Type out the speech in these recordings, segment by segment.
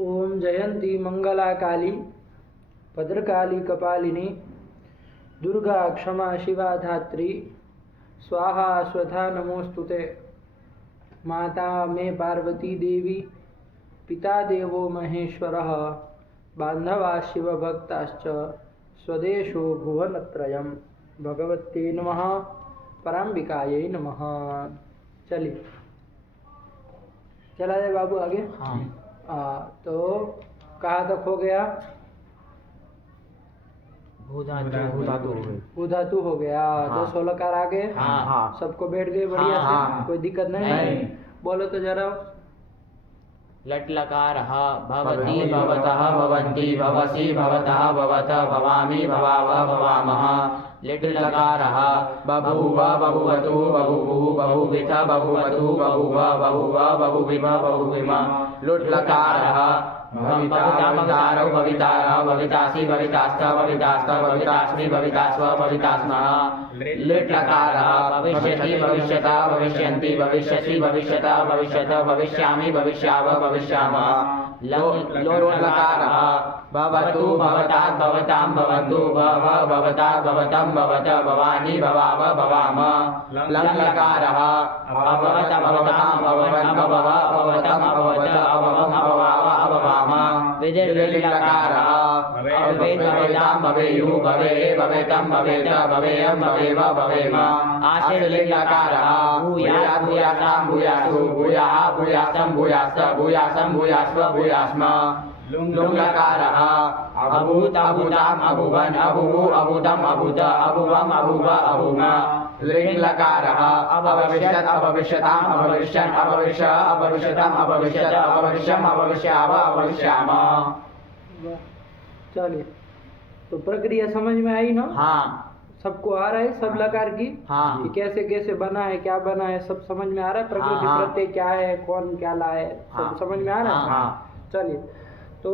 ओम जयंती मंगला काली भद्रकाली कपालिनी दुर्गा क्षमा शिवा धात्री स्वाहा स्वधा नमोस्तुते। माता मे पार्वती देवी पिता देवो महेश्वरः बांधवा शिवभक्ताश्च स्वदेशो भुवनत्रयम्। भगवते नमः पराम्बिकायै नमः। चलिए चला जाए बाबू आगे। तो कहाँ तक हो गया? भूधातु हो गया। तो 16 कार आ गए। सबको बैठ गए बढ़िया से, कोई दिक्कत नहीं। बोलो तो जरा। लट लकार भवति भवतः भवन्ति भवसि भवतः भवत भवामि भवावः भवामः। लिट लकार बभूव बभूवतु बभूवुः बभूविथ बभूवतु बभूव बभूव बभूविव बभूविम। लुट् लकार भविता भवितारौ भवितारः भवितासि भवितास्त भवितास्त भवितास्मि भवितास्व भवितास्मः। लिट् लकारः भविष्यति भविष्यता भविष्यन्ति भविष्यसि भविष्यता भविष्यत भविष्यामि भविष्यावः भविष्यामः। लोट् लकारः भवतु भवतात् भवतां भवन्तु भव भवतात् भवतं भवत भवानि भवाव भवामः। लङ् लकारः अभवत् भवतां भवन् अभवः अभवतं अभवत अभवम् अभवाव अभवामः। विजय लकारः भवेत् भवेतां भवेयुः भवे भवेतं भवेत भवेयं भवेम भवेम। आशीर् लकारः भूयात् भूयासां भूयासु भूयाः भूयासं भूयास्त भूयासं भूयास्व भूयास्म। लुङ् लकारः अभूत् अभूताम् अभुवन् अभुः अभूतम् अभूत अभुवम् अभुव अभुम। लिङ् लकारः अभविष्यत् अभविष्यताम् अभविष्यन् अभविष्य अभविष्यतम् अभविष्यत् अभविष्यम् अभविष्याव अभविष्यामः। चलिए, तो प्रक्रिया समझ में आई ना? सबको आ रहा है सब लकार की? कि कैसे कैसे बना है, क्या बना है, सब समझ में आ रहा है? प्रकृति प्रत्यय क्या है, कौन क्या लाए, सब समझ में आ रहा है? चलिए, तो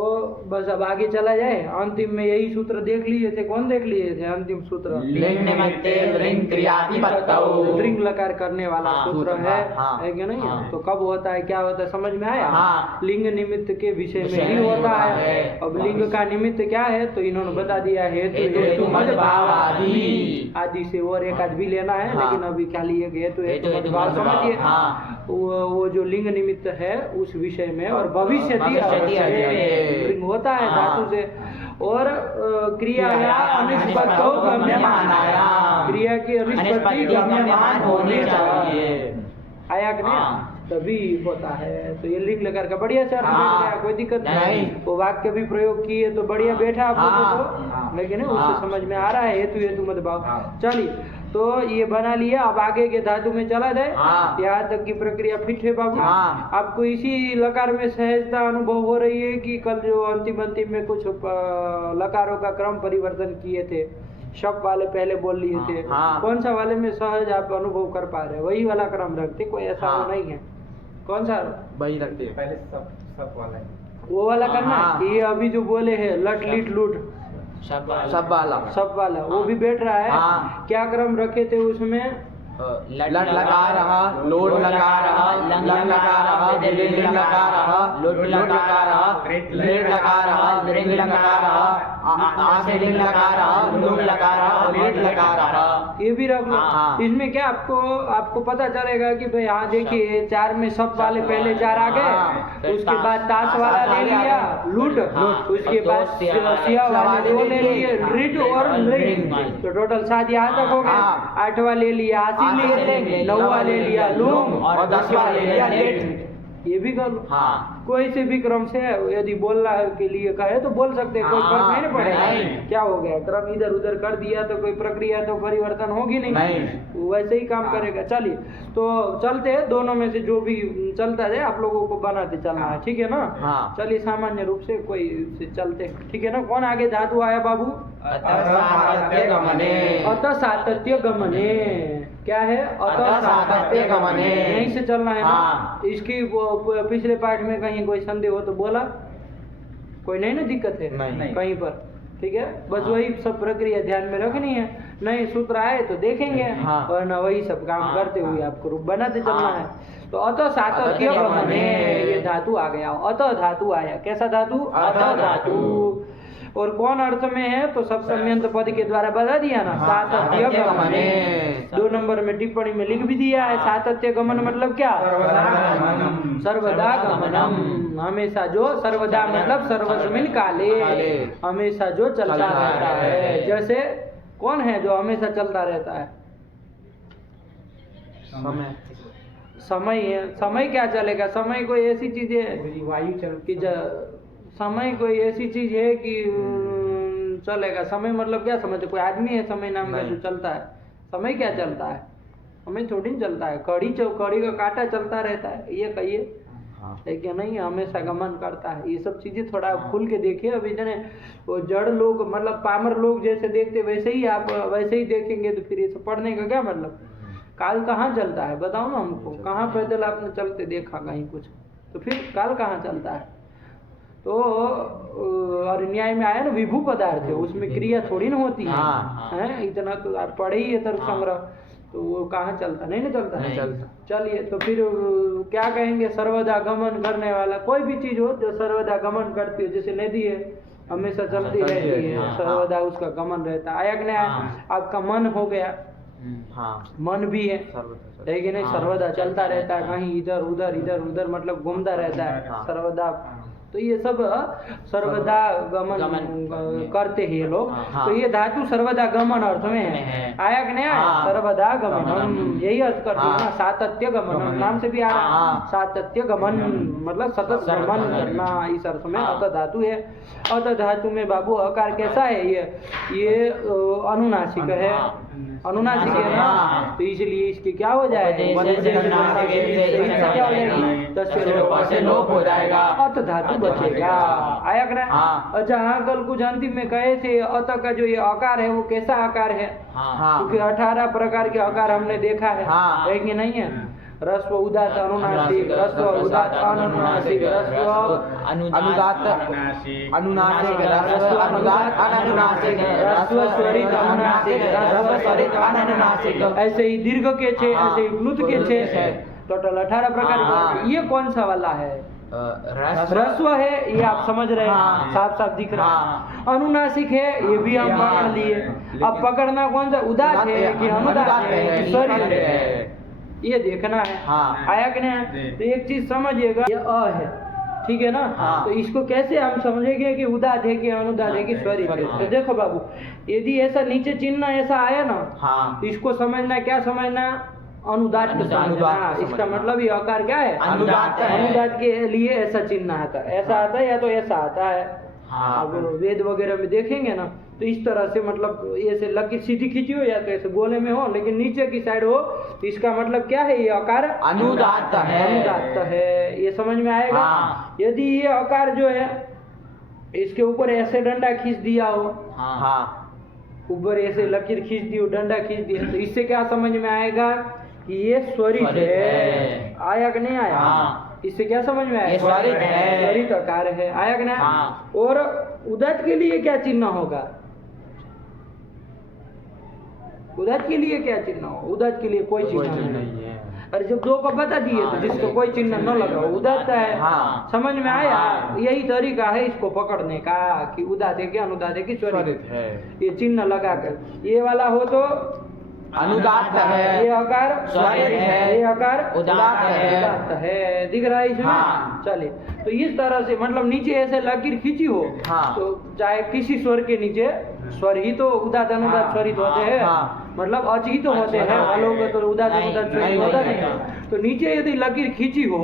बस अब आगे चला जाए। अंतिम में यही सूत्र देख लिए थे। कौन देख लिए थे अंतिम सूत्र? लिंग लकार करने वाला सूत्र है क्या नहीं? तो कब होता है, क्या होता है, समझ में आया? लिंग निमित्त के विषय में ही होता है। अब लिंग का निमित्त क्या है तो इन्होंने बता दिया है। हेतु मद भाव आदि से और एक आध भी लेना है, लेकिन अभी क्या लिए हेतु हेतु भाव समझिए। वो जो लिंग निमित्त है उस विषय में, और भविष्य लिंग होता है धातु से। और क्रिया अनिष्पत्तो गम्यमानाया, क्रिया की अनिष्पत्ति गम्यमान होने चाहिए। आया कि नहीं? तभी होता है। तो ये लिंग लकार का बढ़िया से कोई दिक्कत नहीं। वो वाक्य भी प्रयोग किए तो बढ़िया बैठा आप लोगों को, लेकिन उससे समझ में आ रहा है हेतु हेतु मत भाव। चलिए, तो ये बना लिया। अब आगे के धातु में चला जाए। यहाँ तक की प्रक्रिया फिट है बाबू? आपको इसी लकार में सहजता अनुभव हो रही है कि कल जो अंतिम में कुछ लकारों का क्रम परिवर्तन किए थे, शब्द वाले पहले बोल लिए थे, कौन सा वाले में सहज आप अनुभव कर पा रहे? वही वाला क्रम रखते, कोई ऐसा वो नहीं है? कौन सा वही रखते पहले? सब वाला है वो वाला करना। ये अभी जो बोले हैं लट लिट लूट सब वाला वो भी बैठ रहा है। क्या क्रम रखे थे उसमें? लट लकार लोट लकार लंग लकार लिंग लकार लोट लकार लेट लकार लिंग लकार आसे लिंग लकार लुंग लकार लेट लकार। ये भी रख लो। इसमें क्या आपको पता चलेगा कि भाई यहाँ देखिए 4 में सब वाले पहले 4 आ गए, उसके बाद ताश वाला ले लिया लूट, उसके बाद सिया वाले 2 ले लिए रिट और लिंग, तो टोटल 7 यहाँ तक हो गए। 8वां ले लिया आसी, 9वां ले लिया लूंग और 10वां ले लिया लेट। ये भी कर लो। कोई से भी क्रम से यदि बोलना के लिए कहे तो बोल सकते हैं, कोई फर्क नहीं पड़ेगा। क्या हो गया, क्रम इधर उधर कर दिया तो कोई प्रक्रिया तो परिवर्तन होगी नहीं, वैसे ही काम करेगा। चलिए, तो चलते हैं, दोनों में से जो भी चलता जाए आप लोगों को बनाते चलना है, ठीक है ना? चलिए, सामान्य रूप से कोई से चलते, ठीक है ना? कौन आगे धातु आया बाबू? अतः सातत्य गमने। क्या है? अतः सातत्य गमने। यहीं से चलना है ना? इसकी पिछले पाठ में कहीं कोई संदेह हो तो बोला, कोई नहीं ना दिक्कत है कहीं पर? ठीक है, बस वही सब प्रक्रिया ध्यान में रखनी है। नए सूत्र आए तो देखेंगे, और न वही सब काम करते हुए आपको रूप बनाते चलना है। तो अतः सातत्य गमने, ये धातु आ गया, अत धातु आया। कैसा धातु? अत धातु। और कौन अर्थ में है? तो सप्तम्यंत पद के द्वारा बता दिया ना, सातत्य गमने। 2 नंबर में टिप्पणी में लिख भी दिया है, सातत्य गमन मतलब क्या? सर्वदा गमनम, हमेशा जो, सर्वदा मतलब सर्वस्मिन काले, हमेशा जो चलता रहता है। जैसे कौन है जो हमेशा चलता रहता है? समय है। समय क्या चलेगा? समय कोई ऐसी चीज है वायु कि समय कोई ऐसी चीज है कि चलेगा। समय मतलब क्या समझते? कोई आदमी है समय नाम का जो चलता है? समय क्या चलता है? समय थोड़ी न चलता है, कड़ी का कांटा चलता रहता है, ये कहिए। लेकिन नहीं, हमेशा गमन करता है। ये सब चीजें थोड़ा खुल के देखिए। अभी जने वो जड़ लोग मतलब पामर लोग जैसे देखते वैसे ही आप वैसे ही देखेंगे तो फिर ये सब पढ़ने का क्या मतलब? काल कहाँ चलता है बताओ ना हमको? कहाँ पैदल आपने चलते देखा कहीं कुछ? तो फिर काल कहाँ चलता है? तो और न्याय में आया ना विभू पदार्थ है, उसमें क्रिया थोड़ी ना होती है। इतना तो आप पढ़े ही है तर्क संग्रह, तो वो कहाँ चलता? नहीं ना चलता, नहीं चलता। चलिए, तो फिर क्या कहेंगे? सर्वदा गमन करने वाला कोई भी चीज हो जो सर्वदा गमन करती है, जैसे नदी है हमेशा चलती रहती है, सर्वदा उसका गमन रहता है। आया कि नहीं? आपका मन हो गया, मन भी है कि नहीं? सर्वदा चलता रहता है, कहीं इधर उधर मतलब घूमता रहता है सर्वदा। तो ये सब सर्वदा गमन करते हैं ये लोग। तो ये धातु सर्वदा गमन अर्थ में है। आया कि नहीं? सर्वदा गमन, यही अर्थ करती है ना, सातत्य गमन नाम से भी आ रहा है। सातत्य गमन मतलब सतत गमन करना, इस अर्थ में अत धातु है। अत धातु में बाबू अकार कैसा है? ये अनुनासिक है, अनुनासिक है ना, तो इसलिए इसके क्या हो जाएगा? क्या हो जाएगी? लोप हो जाएगा, अत धातु बचेगा। आया कि नहीं? अच्छा, हाँ, कल कुछ अंतिम में कहे थे अत का जो ये आकार है वो कैसा आकार है? क्योंकि 18 प्रकार के आकार हमने देखा है कि नहीं है? रस्व उदात अनुनासिक, रस्व उदात अनुनासिक, रस्व अनुदात अनुनासिक, रस्व अनुदात अनुनासिक, रस्व स्वरित अनुनासिक, रस्व स्वरित अनुनासिक। ऐसे ही दीर्घ के 6, ऐसे ही प्लुत के 6, टोटल 18 प्रकार। ये कौन सा वाला है? रस्व है, ये आप समझ रहे हैं, साफ साफ दिख रहा है। अनुनासिक है, ये भी हम पकड़ लिए। अब पकड़ना कौन सा? उदात है कि अनुदात है कि स्वरित है, ये देखना है। आया कि नहीं? तो एक चीज समझिएगा, ये अ है, ठीक है ना? तो इसको कैसे हम समझेंगे कि उदात है कि अनुदात है कि स्वरित है? तो देखो बाबू, यदि ऐसा नीचे चिन्ह ऐसा आया ना, तो इसको समझना, क्या समझना? अनुदात को समझना। इसका मतलब ये आकार क्या है? अनुदात है। अनुदात के लिए ऐसा चिन्ह आता है, ऐसा आता है या तो ऐसा आता है। अब वेद वगैरह में देखेंगे ना, तो इस तरह से मतलब ऐसे लकीर सीधी खींची हो या तो ऐसे गोले में हो, लेकिन नीचे की साइड हो, तो इसका मतलब क्या है? ये आकार अनुदात है, अनुदात है। ये समझ में आएगा? यदि ये आकार जो है इसके ऊपर ऐसे डंडा खींच दिया हो, ऊपर ऐसे लकीर खींच दी हो, डंडा खींच दिया, तो इससे क्या समझ में आएगा कि ये स्वरित है। आया कि नहीं आया? इससे क्या समझ में आया? स्वरित है, स्वरित आकार है। आया कि नहीं? और उदात के लिए क्या चिन्ह होगा? उदात के लिए क्या चिन्ह होगा? उदात के लिए कोई चिन्ह नहीं है। अरे जब 2 को बता दिए तो जिसको कोई चिन्ह न लगा उदात है। समझ में आया? यही तरीका है इसको पकड़ने का कि उदात है कि अनुदात है कि स्वरित है। ये चिन्ह लगा कर, ये वाला हो तो अनुदात है, ये आकार स्वरित है, ये आकार उदात है। दिख रहा है इसमें? चलिए, तो इस तरह से मतलब नीचे ऐसे लकीर खींची हो, तो चाहे किसी स्वर के नीचे, स्वर ही तो उदात अनुदात स्वरित होते हैं, मतलब अच ही तो होते हैं, अलोक तो उदात अनुदात स्वरित होता नहीं। तो नीचे यदि लकीर खींची हो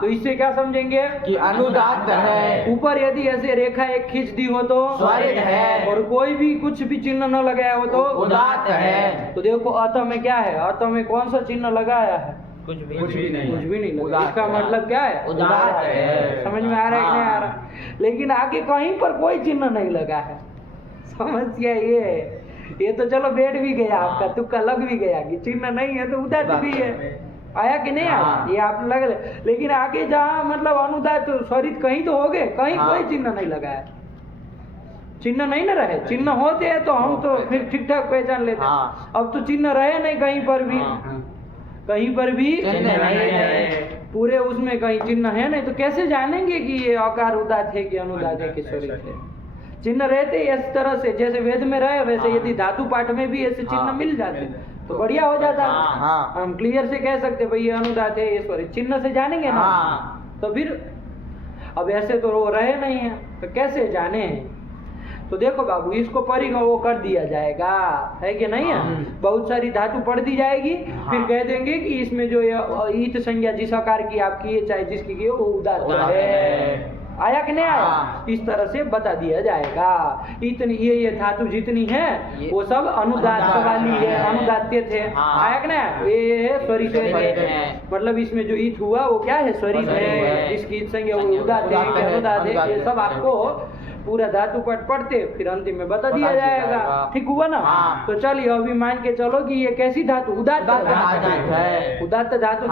तो इससे क्या समझेंगे कि अनुदात है। ऊपर यदि ऐसे रेखा एक खींच दी हो तो स्वरित है, और कोई भी कुछ भी चिन्ह न लगाया हो तो उदात है। तो देखो अत में क्या है? अत में कौन सा चिन्ह लगाया है? कुछ भी नहीं लगा। इसका मतलब क्या है? उदात है। समझ में आ रहा है कि नहीं आ रहा? लेकिन आगे कहीं पर कोई चिन्ह नहीं लगा है। समस्या ये तो चलो बैठ भी गया, आपका तुक्का लग भी गया कि चिन्ह नहीं है तो उदात भी है। आया कि नहीं आया? ये आप लग, लेकिन आगे जहाँ मतलब अनुदात स्वरित कहीं तो हो गए, कहीं कोई चिन्ह नहीं लगा है। चिन्ह नहीं न रहे, चिन्ह होते हैं तो हम तो फिर ठीक ठाक पहचान लेते। अब तो चिन्ह रहे नहीं कहीं पर भी, कहीं पर भी चिन्ह नहीं है। पूरे उसमें कहीं चिन्ह है नहीं तो कैसे जानेंगे कि ये अकार उदात है कि अनुदात है कि स्वरित है? चिन्ह रहते इस तरह से, जैसे वेद में रहे वैसे यदि धातु पाठ में भी ऐसे चिन्ह मिल जाते तो बढ़िया हो जाता। हम क्लियर से कह सकते भाई ये अनुदात है ये स्वरित, चिन्ह से जानेंगे ना। तो फिर अब ऐसे तो वो रहे नहीं है तो कैसे जाने? तो देखो बाबू, इसको वो कर दिया जाएगा, है कि नहीं है? बहुत सारी धातु पढ़ दी जाएगी, फिर कह देंगे कि इसमें जो ईट संज्ञा जिस आकार की आपकी है चाहे जिसकी की वो उदात है। आया कि नहीं आया? इस तरह से बता दिया जाएगा। इतनी ये धातु जितनी है वो सब अनुदात वाली है, अनुदात्य थे। आया कि नहीं? ये है स्वरित है, मतलब इसमें जो ईट हुआ वो क्या है? स्वरित है। जिसकी ईट संज्ञा वो उदात है, अनुदात है, ये सब आपको पूरा धातु पाठ पढ़ते फिर अंतिम में बता दिया जाएगा। ठीक हुआ ना? तो चलिए अभी मान के चलो कि ये कैसी धातु? उदात्त धातु है। उदात्त धातु,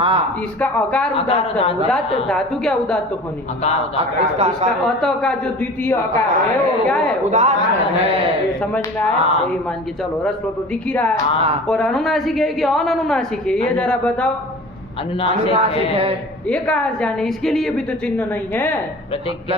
इसका आकार उदात्त है। उदात्त धातु क्या उदात्त होनी? इसका अत का जो द्वितीय आकार है वो क्या है? उदात्त है। ये समझ में आया? यही मान के चलो। रस्व तो दिख ही रहा है। और अनुनासिक है कि अननुनासिक है ये जरा बताओ। अनुनासिक है। ये कहाँ से जाने? इसके लिए भी तो चिन्ह नहीं है। प्रतिज्ञा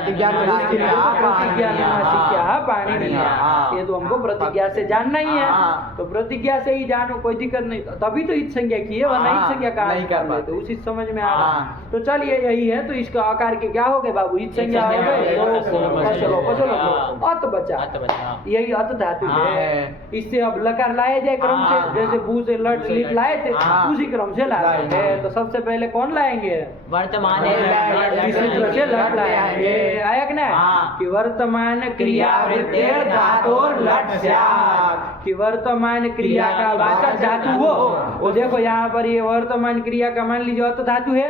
पानी नहीं है, ये तो हमको प्रतिज्ञा से जानना ही है। तो प्रतिज्ञा से ही जानो, कोई दिक्कत नहीं। तभी तो इत संज्ञा की है, वरना इत संज्ञा कहाँ नहीं कर पाते, उसी समझ में आ रहा। तो चलिए यही है। तो इसका आकार के क्या हो गए बाबू? इत संज्ञा हो गए। अत बचा, यही अत धातु है। इससे अब लकार लाया जाए क्रम से, जैसे भू से लट लिट लाए थे उसी क्रम से लाए हैं। तो सबसे पहले कौन लाएंगे? वर्तमान से लट लाएंगे। आया कि नहीं? कि वर्तमान क्रिया वृत्तेर धातुर लट स्यात्, कि वर्तमान क्रिया का वाचक धातु हो। वो देखो यहाँ पर ये वर्तमान क्रिया का मान लीजिए अत धातु है,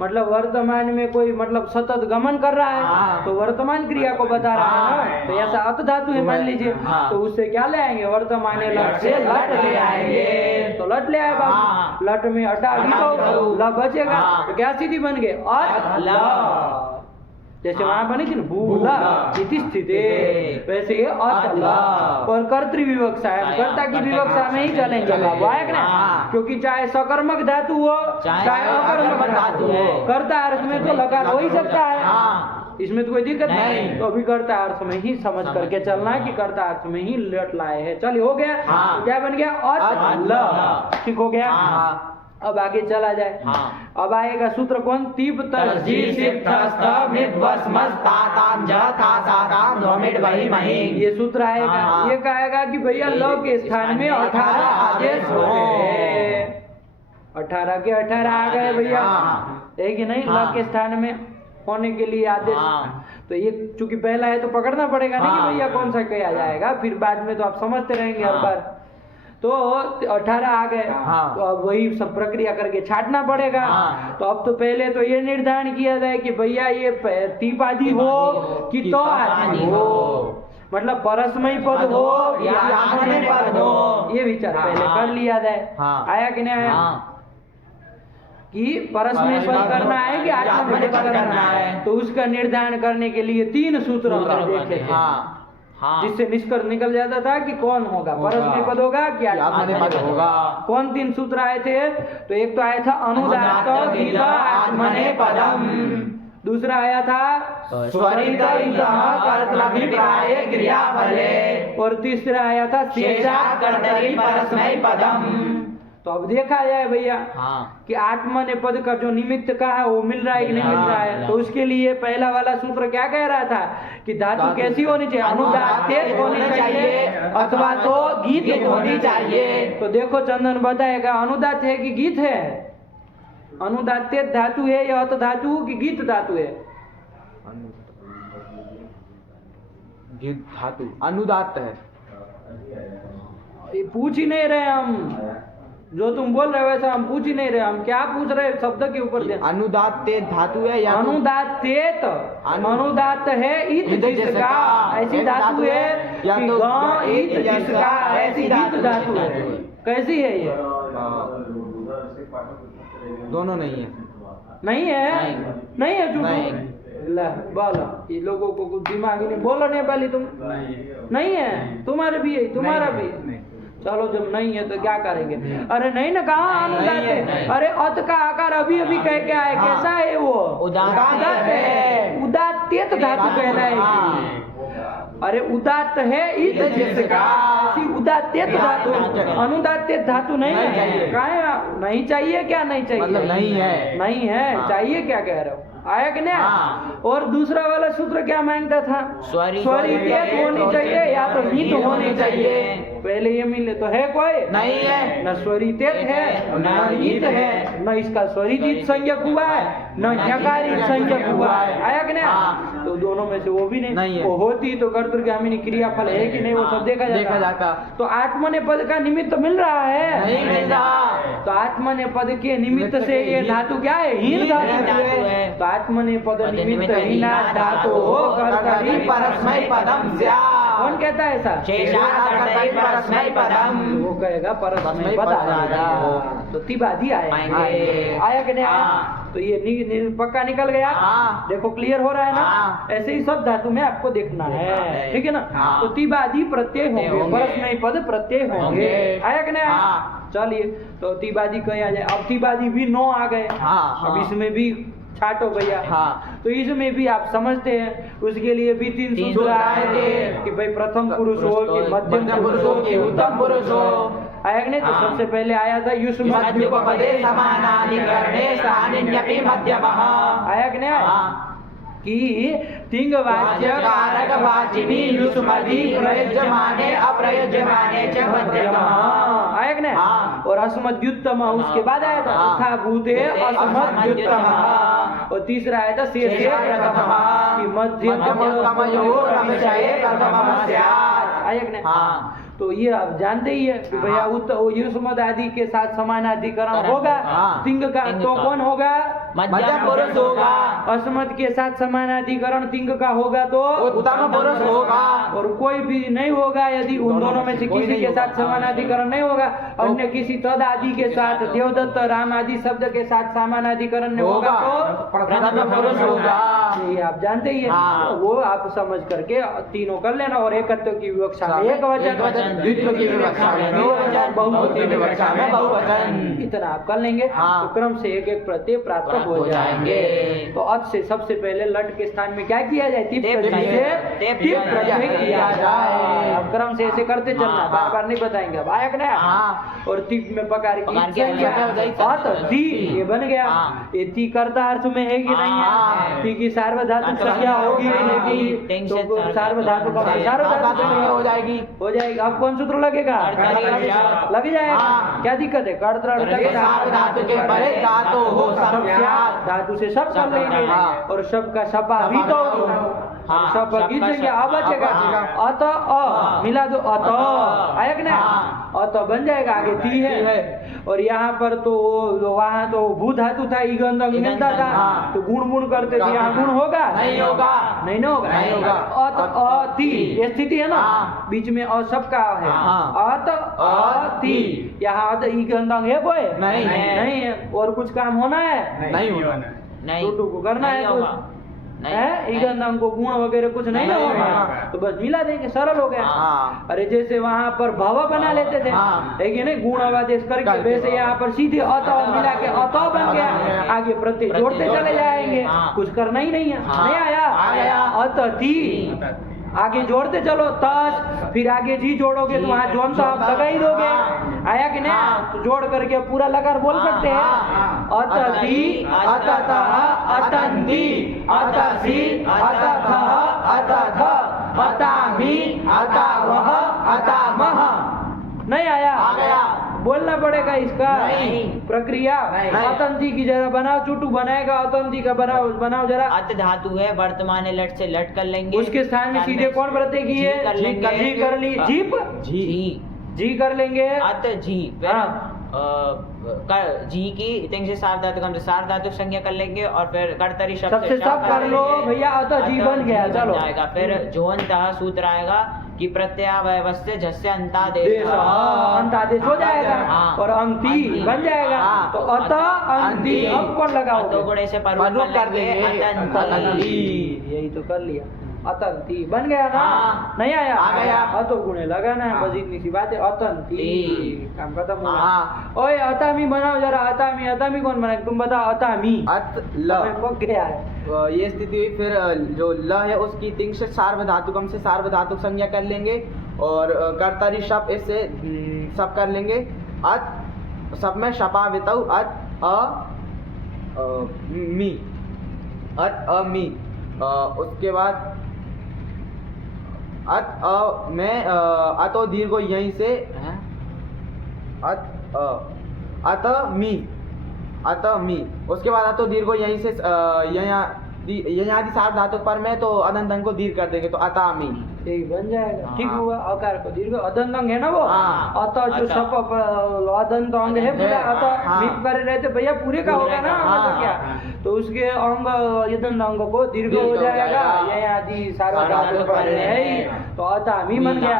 मतलब वर्तमान में कोई मतलब सतत गमन कर रहा है तो वर्तमान क्रिया को बता रहा है ना, तो ऐसा अत धातु है मान लीजिए। तो उससे क्या ले आएंगे? वर्तमान लट से लट ले आएंगे। तो लट ले आए बाबू, लट में हटा भी तो ल बचेगा, तो क्या स्थिति बन गई? अत ल। जैसे वहां बनी थी ना भूला इति स्थिति, वैसे ये अत ल। और कर्तृविवक्षा है, कर्ता की विवक्षा में ही चलेंगे बाबू। आया कि नहीं? क्योंकि चाहे सकर्मक धातु हो चाहे अकर्मक धातु हो, कर्ता अर्थ में तो लकार हो ही सकता है, इसमें तो कोई दिक्कत नहीं। तो अभी कर्ता अर्थ में ही समझ करके चलना है कि कर्ता अर्थ में ही लट लाए हैं। चलिए हो गया। तो क्या बन गया? अत ल। ठीक हो गया। अब आगे चला जाए। अब आएगा सूत्र कौन? तीप ये सूत्र आएगा। ये कहेगा कि भैया ल के स्थान में 18 आदेश होते। 18 के 18 आ गए भैया, है कि नहीं? ल के स्थान में होने के लिए आदेश। तो ये चूंकि पहला है तो पकड़ना पड़ेगा नहीं कि भैया कौन सा किया जाएगा, फिर बाद में तो आप समझते रहेंगे हर बार। तो 18 आ गए, तो अब वही सब प्रक्रिया करके छाटना पड़ेगा। तो अब तो पहले तो ये निर्धारण किया जाए कि भैया ये तीप आदि हो कि तो आदि हो, मतलब परस्मयी पद हो या आत्मनेपदी पद हो, ये विचार पहले कर लिया जाए। आया कि नहीं आया? कि परस्मयी पद करना है कि आत्मनेपदी पद करना है, तो उसका निर्धारण करने के लिए 3 सूत्र हमने देखे थे, जिससे निष्कर्ष निकल जाता था कि कौन होगा, परस्मयी पद होगा कि आत्मनेपद होगा। कौन 3 सूत्र आए थे? तो एक तो आया था अनुदात्त गीता आत्मनेपदम, दूसरा आया था स्वरित कर्तृभिप्राय क्रियाफले, और तीसरा आया था शेषात् कर्तरि परस्मयी पदम। तो अब देखा जाए भैया कि आत्मनेपद का जो निमित्त का है वो मिल रहा है कि नहीं मिल रहा है। तो उसके लिए पहला वाला सूत्र क्या कह रहा था कि धातु कैसी होनी चाहिए? अनुदात्त होनी चाहिए अथवा तो गीत होनी चाहिए। तो देखो चंदन बताएगा अनुदात्त है कि गीत है? अनुदात्त धातु है या अत धातु कि गीत धातु है? गीत धातु अनुदात्त है। पूछ ही नहीं रहे हम, जो तुम बोल रहे हो वैसा हम पूछ ही नहीं रहे। हम क्या पूछ रहे हैं? शब्द के ऊपर ध्यान। अनुदात्त धातु है या अनुदात्त? अनुदात्त है इत जिसका, ऐसी धातु है कि गां इत जिसका, ऐसी गीत धातु है। कैसी है ये? दोनों नहीं है। नहीं है? नहीं है चुप ला बोलो, ये लोगों को कुछ दिमाग ही नहीं। बोलो नेपाली तुम। नहीं है? तुम्हारे भी है, तुम्हारा भी। चलो जब नहीं है तो क्या करेंगे? अरे नहीं ना, कहाँ अनुदात है? अरे अत का आकार अभी अभी कह के आए, कैसा है वो? उदात्त है। उदात्त धातु कहलाएगी। अरे उदात्त है इत जिसका, उदात्त धातु, अनुदात्त धातु नहीं है। काहे नहीं चाहिए? क्या नहीं चाहिए? मतलब नहीं है। नहीं है, चाहिए क्या कह रहे हो? आया कि नहीं? और दूसरा वाला सूत्र क्या मांगता था? स्वरित होनी चाहिए या तो हित होनी चाहिए। पहले ये मिले तो है कोई नहीं है, न स्वरित है न हित है, न इसका स्वरित संज्ञक हुआ है न ञकारित संज्ञक हुआ है। आया कि नहीं? तो दोनों में से वो भी नहीं है। वो होती तो कर्तृगामिनी क्रियाफल है कि नहीं, वो सब देखा जाता। तो आत्मने पद का निमित्त मिल रहा है? नहीं मिल रहा। तो आत्मने पद के निमित्त से ये धातु क्या है? हीन धातु है। तो आत्मने पद निमित्त हीना धातु कर्तरि परस्मै पदम स्यात्। कौन कहता है ऐसा? शेषात् परस्मै पदम। वो कहेगा परस्मै पद आएगा। तो तिबादी आएंगे। आया कि नहीं आया? तो ये पक्का निकल गया। देखो क्लियर हो रहा है ना? ऐसे ही सब धातु में आपको देखना है, ठीक है ना? तो तिबादी प्रत्यय होंगे, परस्मै पद प्रत्यय होंगे। आया कि नहीं आया? चलिए, तो तिबादी कहीं आ जाए। अब तिबादी भी 9 आ गए। अब इसमें भी छाटो भैया। तो इसमें भी आप समझते हैं, उसके लिए भी 3 सूत्र आए थे कि भाई प्रथम पुरुष हो कि मध्यम पुरुष हो कि उत्तम पुरुष हो। आया कि नहीं? तो सबसे पहले आया था युष्मद्युपपदे समानाधिकरणे स्थानिन्यपि मध्यमः। आया कि नहीं? कि तिंग वाच्य कारक वाचिनी युष्मदि प्रयुज्यमाने अप्रयुज्यमाने च मध्यमः। आया कि नहीं? और अस्मद्युत्तम उसके बाद आया था तथा भूते अस्मद्युत्तम। और तीसरा आया था शेषे प्रथमः कि मध्यमयोर विषये प्रथमः स्यात्। आया कि नहीं? तो ये आप जानते ही है कि भैया युष्मद आदि के साथ समानाधिकरण होगा। तिंग का तो कौन होगा? मध्यम पुरुष होगा। अस्मद के साथ समानाधिकरण तिंग का होगा तो उत्तम पुरुष होगा। और कोई भी नहीं होगा यदि उन दोनों में से किसी के साथ समानाधिकरण नहीं होगा, अन्य किसी तद आदि के साथ, देवदत्त राम आदि शब्द के साथ समानाधिकरण नहीं होगा तो प्रथम पुरुष होगा। ये आप जानते ही है। वो आप समझ करके तीनों कर लेना। और एकत्व की विवक्षा में एक वचन, द्वित्व की विवक्षा में दो वचन, बहुवचन की विवक्षा में बहुवचन। इतना आप कर लेंगे तो क्रम से एक एक प्रत्यय प्राप्त हो जाएंगे। तो अब से सबसे पहले लट के स्थान में क्या किया जाए? टिप प्रत्यय किया जाए। अब क्रम से ऐसे करते चलना, बार बार नहीं बताएंगे। अब आया कि नहीं? और टिप में पकार की ये बन गया। ये ती कर्ता अर्थ में है कि नहीं है? ती की सार्वधातुक संज्ञा होगी कि नहीं? तो सार्वधातुक हो जाएगी। अब कौन सूत्र लगेगा? लग जाएगा। क्या दिक्कत है? धातु के परे धातु हो धातु से सब कर लेंगे। और सब का सपा भी तो सब गीत संज्ञा अब बचेगा। अत अ मिला दो, अत आया कि नहीं? अत बन जाएगा। आगे ती है। और यहाँ पर तो वहाँ तो भू धातु था, ईगंध मिलता था तो गुण गुण करते थे। यहाँ गुण होगा? नहीं होगा। नहीं होगा। अत अति ये स्थिति है ना, बीच में अ सबका है। अत अति यहाँ अत ईगंध है कोई? नहीं है। और कुछ काम होना है? नहीं होना। नहीं को करना है कुछ है? ईगंध को गुण वगैरह कुछ नहीं होगा। तो बस मिला देंगे, सरल हो गया। अरे जैसे वहाँ पर भव बना लेते थे, लेकिन नहीं गुण आदेश करके, वैसे यहाँ पर सीधे अत मिला के अत बन गया। आगे प्रत्यय जोड़ते चले जाएंगे, कुछ करना ही नहीं है। नहीं आया? अत ती आगे जोड़ते चलो तस, फिर आगे जी जोड़ोगे तो वहाँ जोन तो आप लगा ही दोगे। आया कि नहीं? तो जोड़ करके पूरा लगार बोल सकते हैं। अतति, अततः, अतन्ति, अतसि, अतथः, अतथ, अतामि, अतावः, अतामः। नहीं आया? आ गया। बोलना पड़ेगा इसका नहीं। प्रक्रिया। अतंती की जरा बनाओ, चुटू बनाएगा अतंती का बनाओ जरा। अत धातु है, वर्तमान लट से लट कर लेंगे। उसके स्थान में सीधे कौन प्रत्यय की है? जी कर ली। जीप जी कर लेंगे। अत जी जी की इतने से सार धातु संज्ञा कर लेंगे। और फिर कर्तरी शब्द सबसे सब कर लो भैया। अत जी बन गया। चलो जाएगा। फिर जोनतः सूत्र आएगा कि प्रत्ययावयवस्थे झस्य अंतादेश हो जाएगा। और अंति बन जाएगा। तो अत अंति अब कौन लगाओ? गुणे से कर देंगे। यही तो कर लिया। अतंती बन गया ना? नहीं आया? आ गया। अतो गुणे लगाना है, बस इतनी सी बात है। अतंती काम खत्म हुआ। ओए अतामी बनाओ जरा, अतामी। अतामी कौन बनाए? तुम बताओ। अतामी अत ल पक गया है। ये स्थिति हुई। फिर जो ल है उसकी तिंग से सार्वधातुकम से सार्वधातुक संज्ञा कर लेंगे और कर्तरी शप इससे सब कर लेंगे। अत सब में शपा वितऊ अत मी, अत मी। उसके बाद अत में अतो दीर्घ यहीं से अत मी। उसके बाद अतो दीर्घ यहीं से यहीं आदि सार्वधातुक पर में तो अदंत को दीर्घ कर देंगे तो अतामी यही बन जाएगा। ठीक हुआ। अकार को दीर्घ अदंत अंग है ना वो। हाँ। अतः जो सप अदंत अंग है पूरा अतः हाँ। मीप करे रहते भैया पूरे का होगा ना। मतलब क्या तो उसके अंग यदंत अंग को दीर्घ हो जाएगा। यही आदि सार्वधातुक पर है ही तो अतामी बन गया।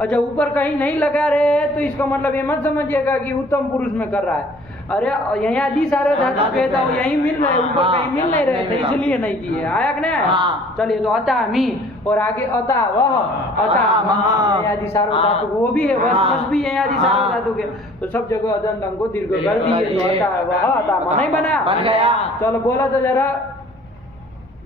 अच्छा ऊपर कहीं नहीं लगा रहे तो इसका मतलब ये मत समझिएगा कि उत्तम पुरुष में कर रहा है। अरे यही आदि सार्वधातुक कहता हूँ यही मिल रहे, ऊपर कहीं मिल नहीं रहे थे इसलिए नहीं किए। आया कि नहीं? चलिए तो अतामी और आगे अता वह अता महा आदि सार्वधातुक वो भी है, वस भी है आदि सार्वधातुक है तो सब जगह अदंत अंग को दीर्घ कर दिए तो अता वह अता महा नहीं बना? बन गया। चलो बोला तो जरा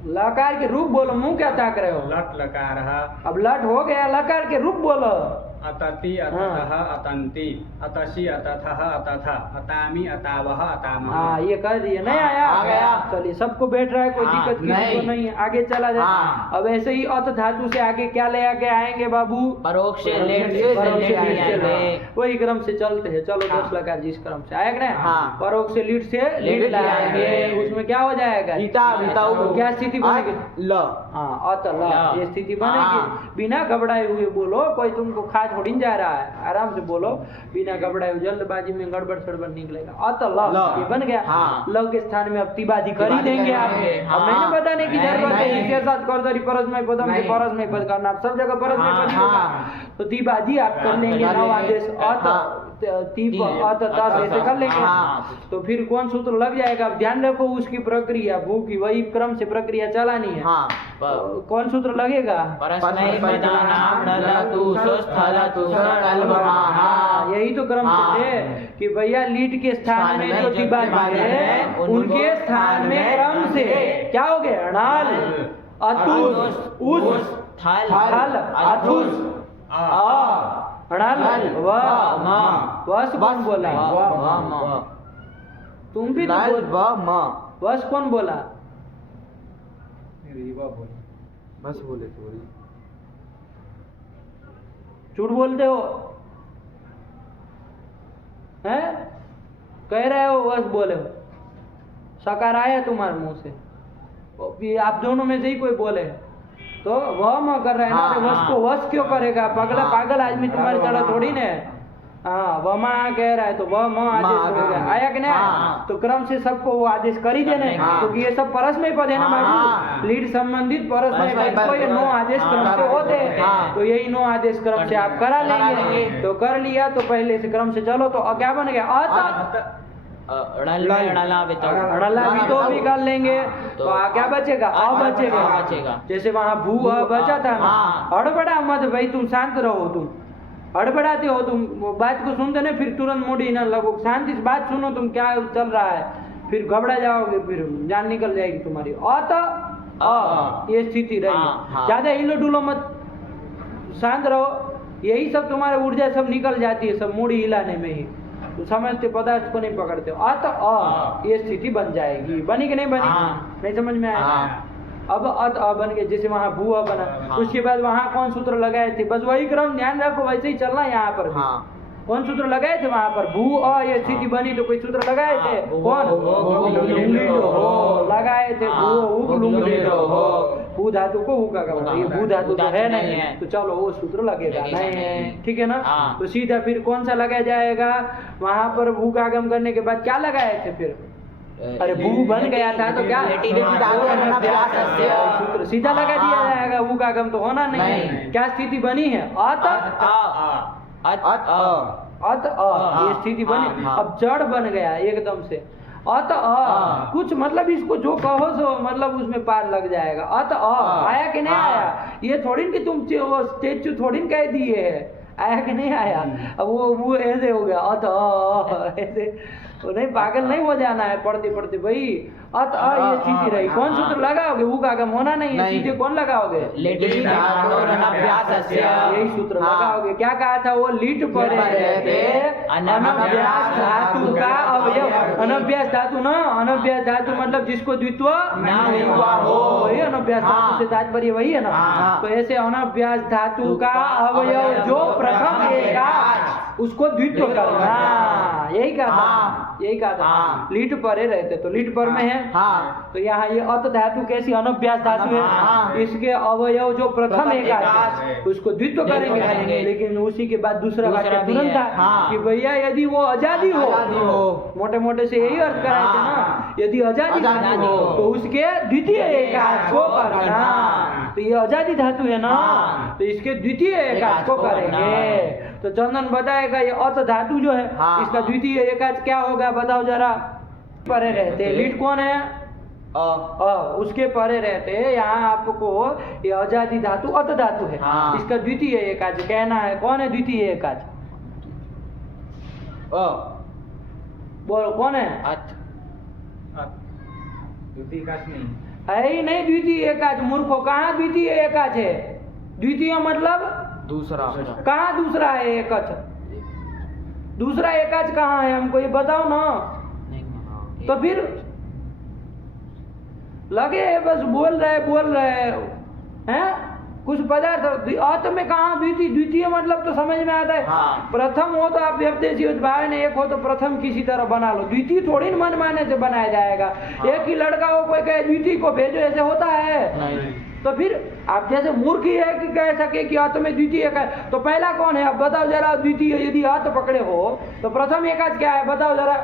लकार के रूप बोलो। मुंह क्या ताक रहे हो? लट लकार अब लट हो गया, लकार के रूप बोलो। अतति अततः अतंती अतसी अतथः अतथा अतामी अतावह अतामः। हाँ ये कर दिए। नहीं आया? आ गया। चलिए सबको बैठ रहा है, कोई दिक्कत किसी को नहीं है। आगे चला जाए। हाँ। अब ऐसे ही अत धातु से आगे क्या ले आके आएंगे बाबू? परोक्ष परोक्ष लेट से से लेट लेट से आएंगे। वही क्रम से चलते हैं। चलो 10 लगा जिस क्रम से आएगा ना। हाँ। परोक्ष से लीड से लीड लीड लाएंगे। लाएंगे। उसमें क्या हो जाएगा? गीता विताऊ क्या स्थिति बनेगी? ल हाँ अत ल ल। ये स्थिति बनेगी। हाँ। बिना घबराए हुए बोलो, कोई तुमको खा थोड़ी न जा रहा है। आराम से बोलो बिना घबराए हुए। जल्दबाजी में गड़बड़ सड़बड़ निकलेगा। अत ल ये बन गया। हाँ। लव के स्थान में अब तिबादी कर ही देंगे आप। हाँ। अब नहीं बताने की जरूरत है। नहीं। इसके साथ करदरी परस में पदम के नहीं। परस में पद करना। आप सब जगह परस में हाँ, पद ही होगा। हाँ। तो तिबादी आप कर लेंगे। नव आदेश अत हाँ। तीप अत तस ऐसे कर लेंगे। हाँ। तो फिर कौन सूत्र लग जाएगा? अब ध्यान रखो उसकी प्रक्रिया भू की वही क्रम से प्रक्रिया चलानी है। हाँ। कौन सूत्र लगेगा? परस्मै पदानां नलतु सुस्थलतु सडल्वमाः। यही तो क्रम हाँ। से थे कि भैया लीड के स्थान में जो तिबादी है उनके स्थान में क्रम से क्या हो गया? अणाल अतुस उस थल थल अथुस अणाल व वस कौन बोला? तुम भी तो बोल। वस कौन बोला? बस बोले थोड़ी झूठ बोलते हो हैं? कह रहे हो वस बोले हो। सकार आया तुम्हारे मुंह से? आप दोनों में से ही कोई बोले तो वह म कर रहा है ना। हाँ, वस को वस क्यों करेगा? पागल पागल आदमी तुम्हारी तरह थोड़ी ना। हाँ वह माँ कह रहा है तो वह माँ आदेश हो गया। आया कि नहीं? हाँ। तो क्रम से सबको वो आदेश कर ही देना है हाँ। क्योंकि ये सब परस्मय पद है ना हाँ। बाबू। लीड संबंधित परस्मय परस्मय पद को ये पद। 9 आदेश क्रम से होते हैं। हाँ। तो यही 9 आदेश क्रम से आप करा लेंगे। तो कर लिया तो पहले से क्रम से चलो तो क्या बन गया? अत अड़ला भी तो भी कर लेंगे तो क्या बचेगा? अ बचेगा। बचेगा। जैसे वहाँ भू बचा था ना। हड़बड़ा मत भाई, तुम शांत रहो। तुम हड़बड़ाते हो, तुम बात को सुनते नहीं फिर तुरंत मुड़ी न लगो। शांति से बात सुनो तुम क्या चल रहा है, फिर घबरा जाओगे, फिर जान निकल जाएगी तुम्हारी। अत ये स्थिति रहेगी। ज्यादा हिलो डुलो मत, शांत रहो। यही सब तुम्हारे ऊर्जा सब निकल जाती है सब मुड़ी हिलाने में ही। तो समझते पदार्थ को नहीं पकड़ते हो। अत ये स्थिति बन जाएगी। बनी कि नहीं बनी? नहीं समझ में आया? अब अत बन गए। जैसे वहाँ भू बना। उसके बाद वहाँ कौन सूत्र लगाए थे? बस वही क्रम ध्यान रखो, वैसे ही चलना यहाँ पर भी। कौन सूत्र लगाए थे वहाँ पर? भू ये स्थिति बनी तो कोई सूत्र लगाए थे? कौन? लगाए थे। भू धातु को ऊ का ये भू धातु तो है नहीं, तो चलो वो सूत्र लगेगा नहीं। ठीक है ना? तो सीधा फिर कौन सा लगाया जाएगा? वहाँ पर भू का आगम करने के बाद क्या लगाए थे फिर? अरे भू बन गया था तो क्या सूत्र सीधा लगा दिया जाएगा। भू का आगम तो होना नहीं। क्या स्थिति बनी है? अत ये स्थिति बनी। अब जड़ बन गया एकदम से। अत कुछ मतलब इसको जो कहो सो मतलब उसमें पार लग जाएगा। अत आया कि नहीं आया, ये थोड़ी कि तुम स्टेचू थोड़ी कह दिए है, आया कि नहीं आया। अब वो ऐसे हो गया अत ऐसे, तो नहीं पागल नहीं हो जाना है पढ़ते पढ़ते भाई। अत ये सीधी रही, कौन सूत्र लगाओगे, वो का होना नहीं है, सीधे कौन लगाओगे, यही सूत्र लगाओगे। क्या कहा था वो, लीट परे रहते अनभ्यास धातु का अवयव, अनभ्यास धातु ना, अनभ्यास धातु मतलब जिसको द्वित्व नहीं हुआ हो, वही अनभ्यास धातु से तात्पर्य वही है ना। तो ऐसे अनभ्यास धातु का अवयव जो प्रथम एकाच उसको द्वित्व करना, यही कहा था, यही कहा था। लीट परे रहते, तो लीट पर में है, तो यहाँ ये अत धातु कैसी अनभ्यास धातु है, इसके अवयव जो प्रथम एकाच उसको द्वित्व करेंगे। लेकिन उसी के बाद दूसरा वाक्य तुरंत था कि भैया यदि वो आजादी हो, मोटे मोटे से यही अर्थ कराए थे ना, यदि आजादी धातु हो तो उसके द्वितीय एकाच को करना। तो ये आजादी धातु है ना, तो इसके द्वितीय एकाच को करेंगे। तो चंदन बताएगा ये अत धातु जो है इसका द्वितीय एकाच क्या होगा, बताओ जरा। परे रहते, लीट कौन है, उसके परे रहते। यहाँ आपको ये आजादी धातु अत धातु है, इसका द्वितीय एकाच कहना है। कौन है द्वितीय एकाच, बोलो कौन है। द्वितीय एकाच नहीं है ही नहीं द्वितीय एकाच, मूर्खो। कहाँ द्वितीय एकाच है, द्वितीय मतलब दूसरा, कहाँ दूसरा है एकाच, दूसरा एकाच कहाँ है हमको ये बताओ ना। तो फिर लगे बस बोल रहे हैं कुछ पदार्थ। अत में कहाँ द्वितीय, द्वितीय मतलब तो समझ में आता है। प्रथम हो तो आप व्यपदेशी भाव ने एक हो तो प्रथम किसी तरह बना लो, द्वितीय थोड़ी मन माने से बनाया जाएगा। एक ही लड़का हो कोई कहे द्वितीय को भेजो, ऐसे होता है। तो फिर आप जैसे मूर्ख ही है कि कह सके कि अत में द्वितीय एकाच, तो पहला कौन है अब बताओ जरा। द्वितीय यदि अत पकड़े हो तो प्रथम एकाच क्या है बताओ जरा,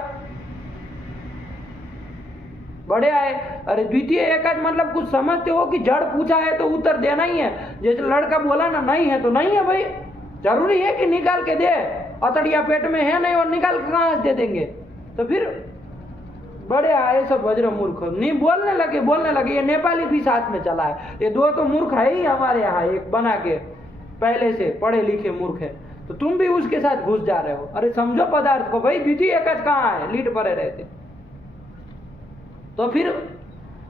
बड़े आए। अरे द्वितीय एकाच मतलब कुछ समझते हो कि जड़ पूछा है तो उत्तर देना ही है। जैसे लड़का बोला ना नहीं है तो नहीं है भाई, जरूरी है कि निकाल के दे, अतड़िया पेट में है नहीं और निकाल के कहाँ से दे देंगे। तो फिर बड़े आए सब वज्र मूर्ख नहीं बोलने लगे। ये नेपाली भी साथ में चला है, ये दो तो मूर्ख है ही हमारे यहाँ, एक बना के पहले से पढ़े लिखे मूर्ख है, तो तुम भी उसके साथ घुस जा रहे हो। अरे समझो पदार्थ को भाई, द्वितीय एकाच कहाँ है, लीट परे रहते। तो फिर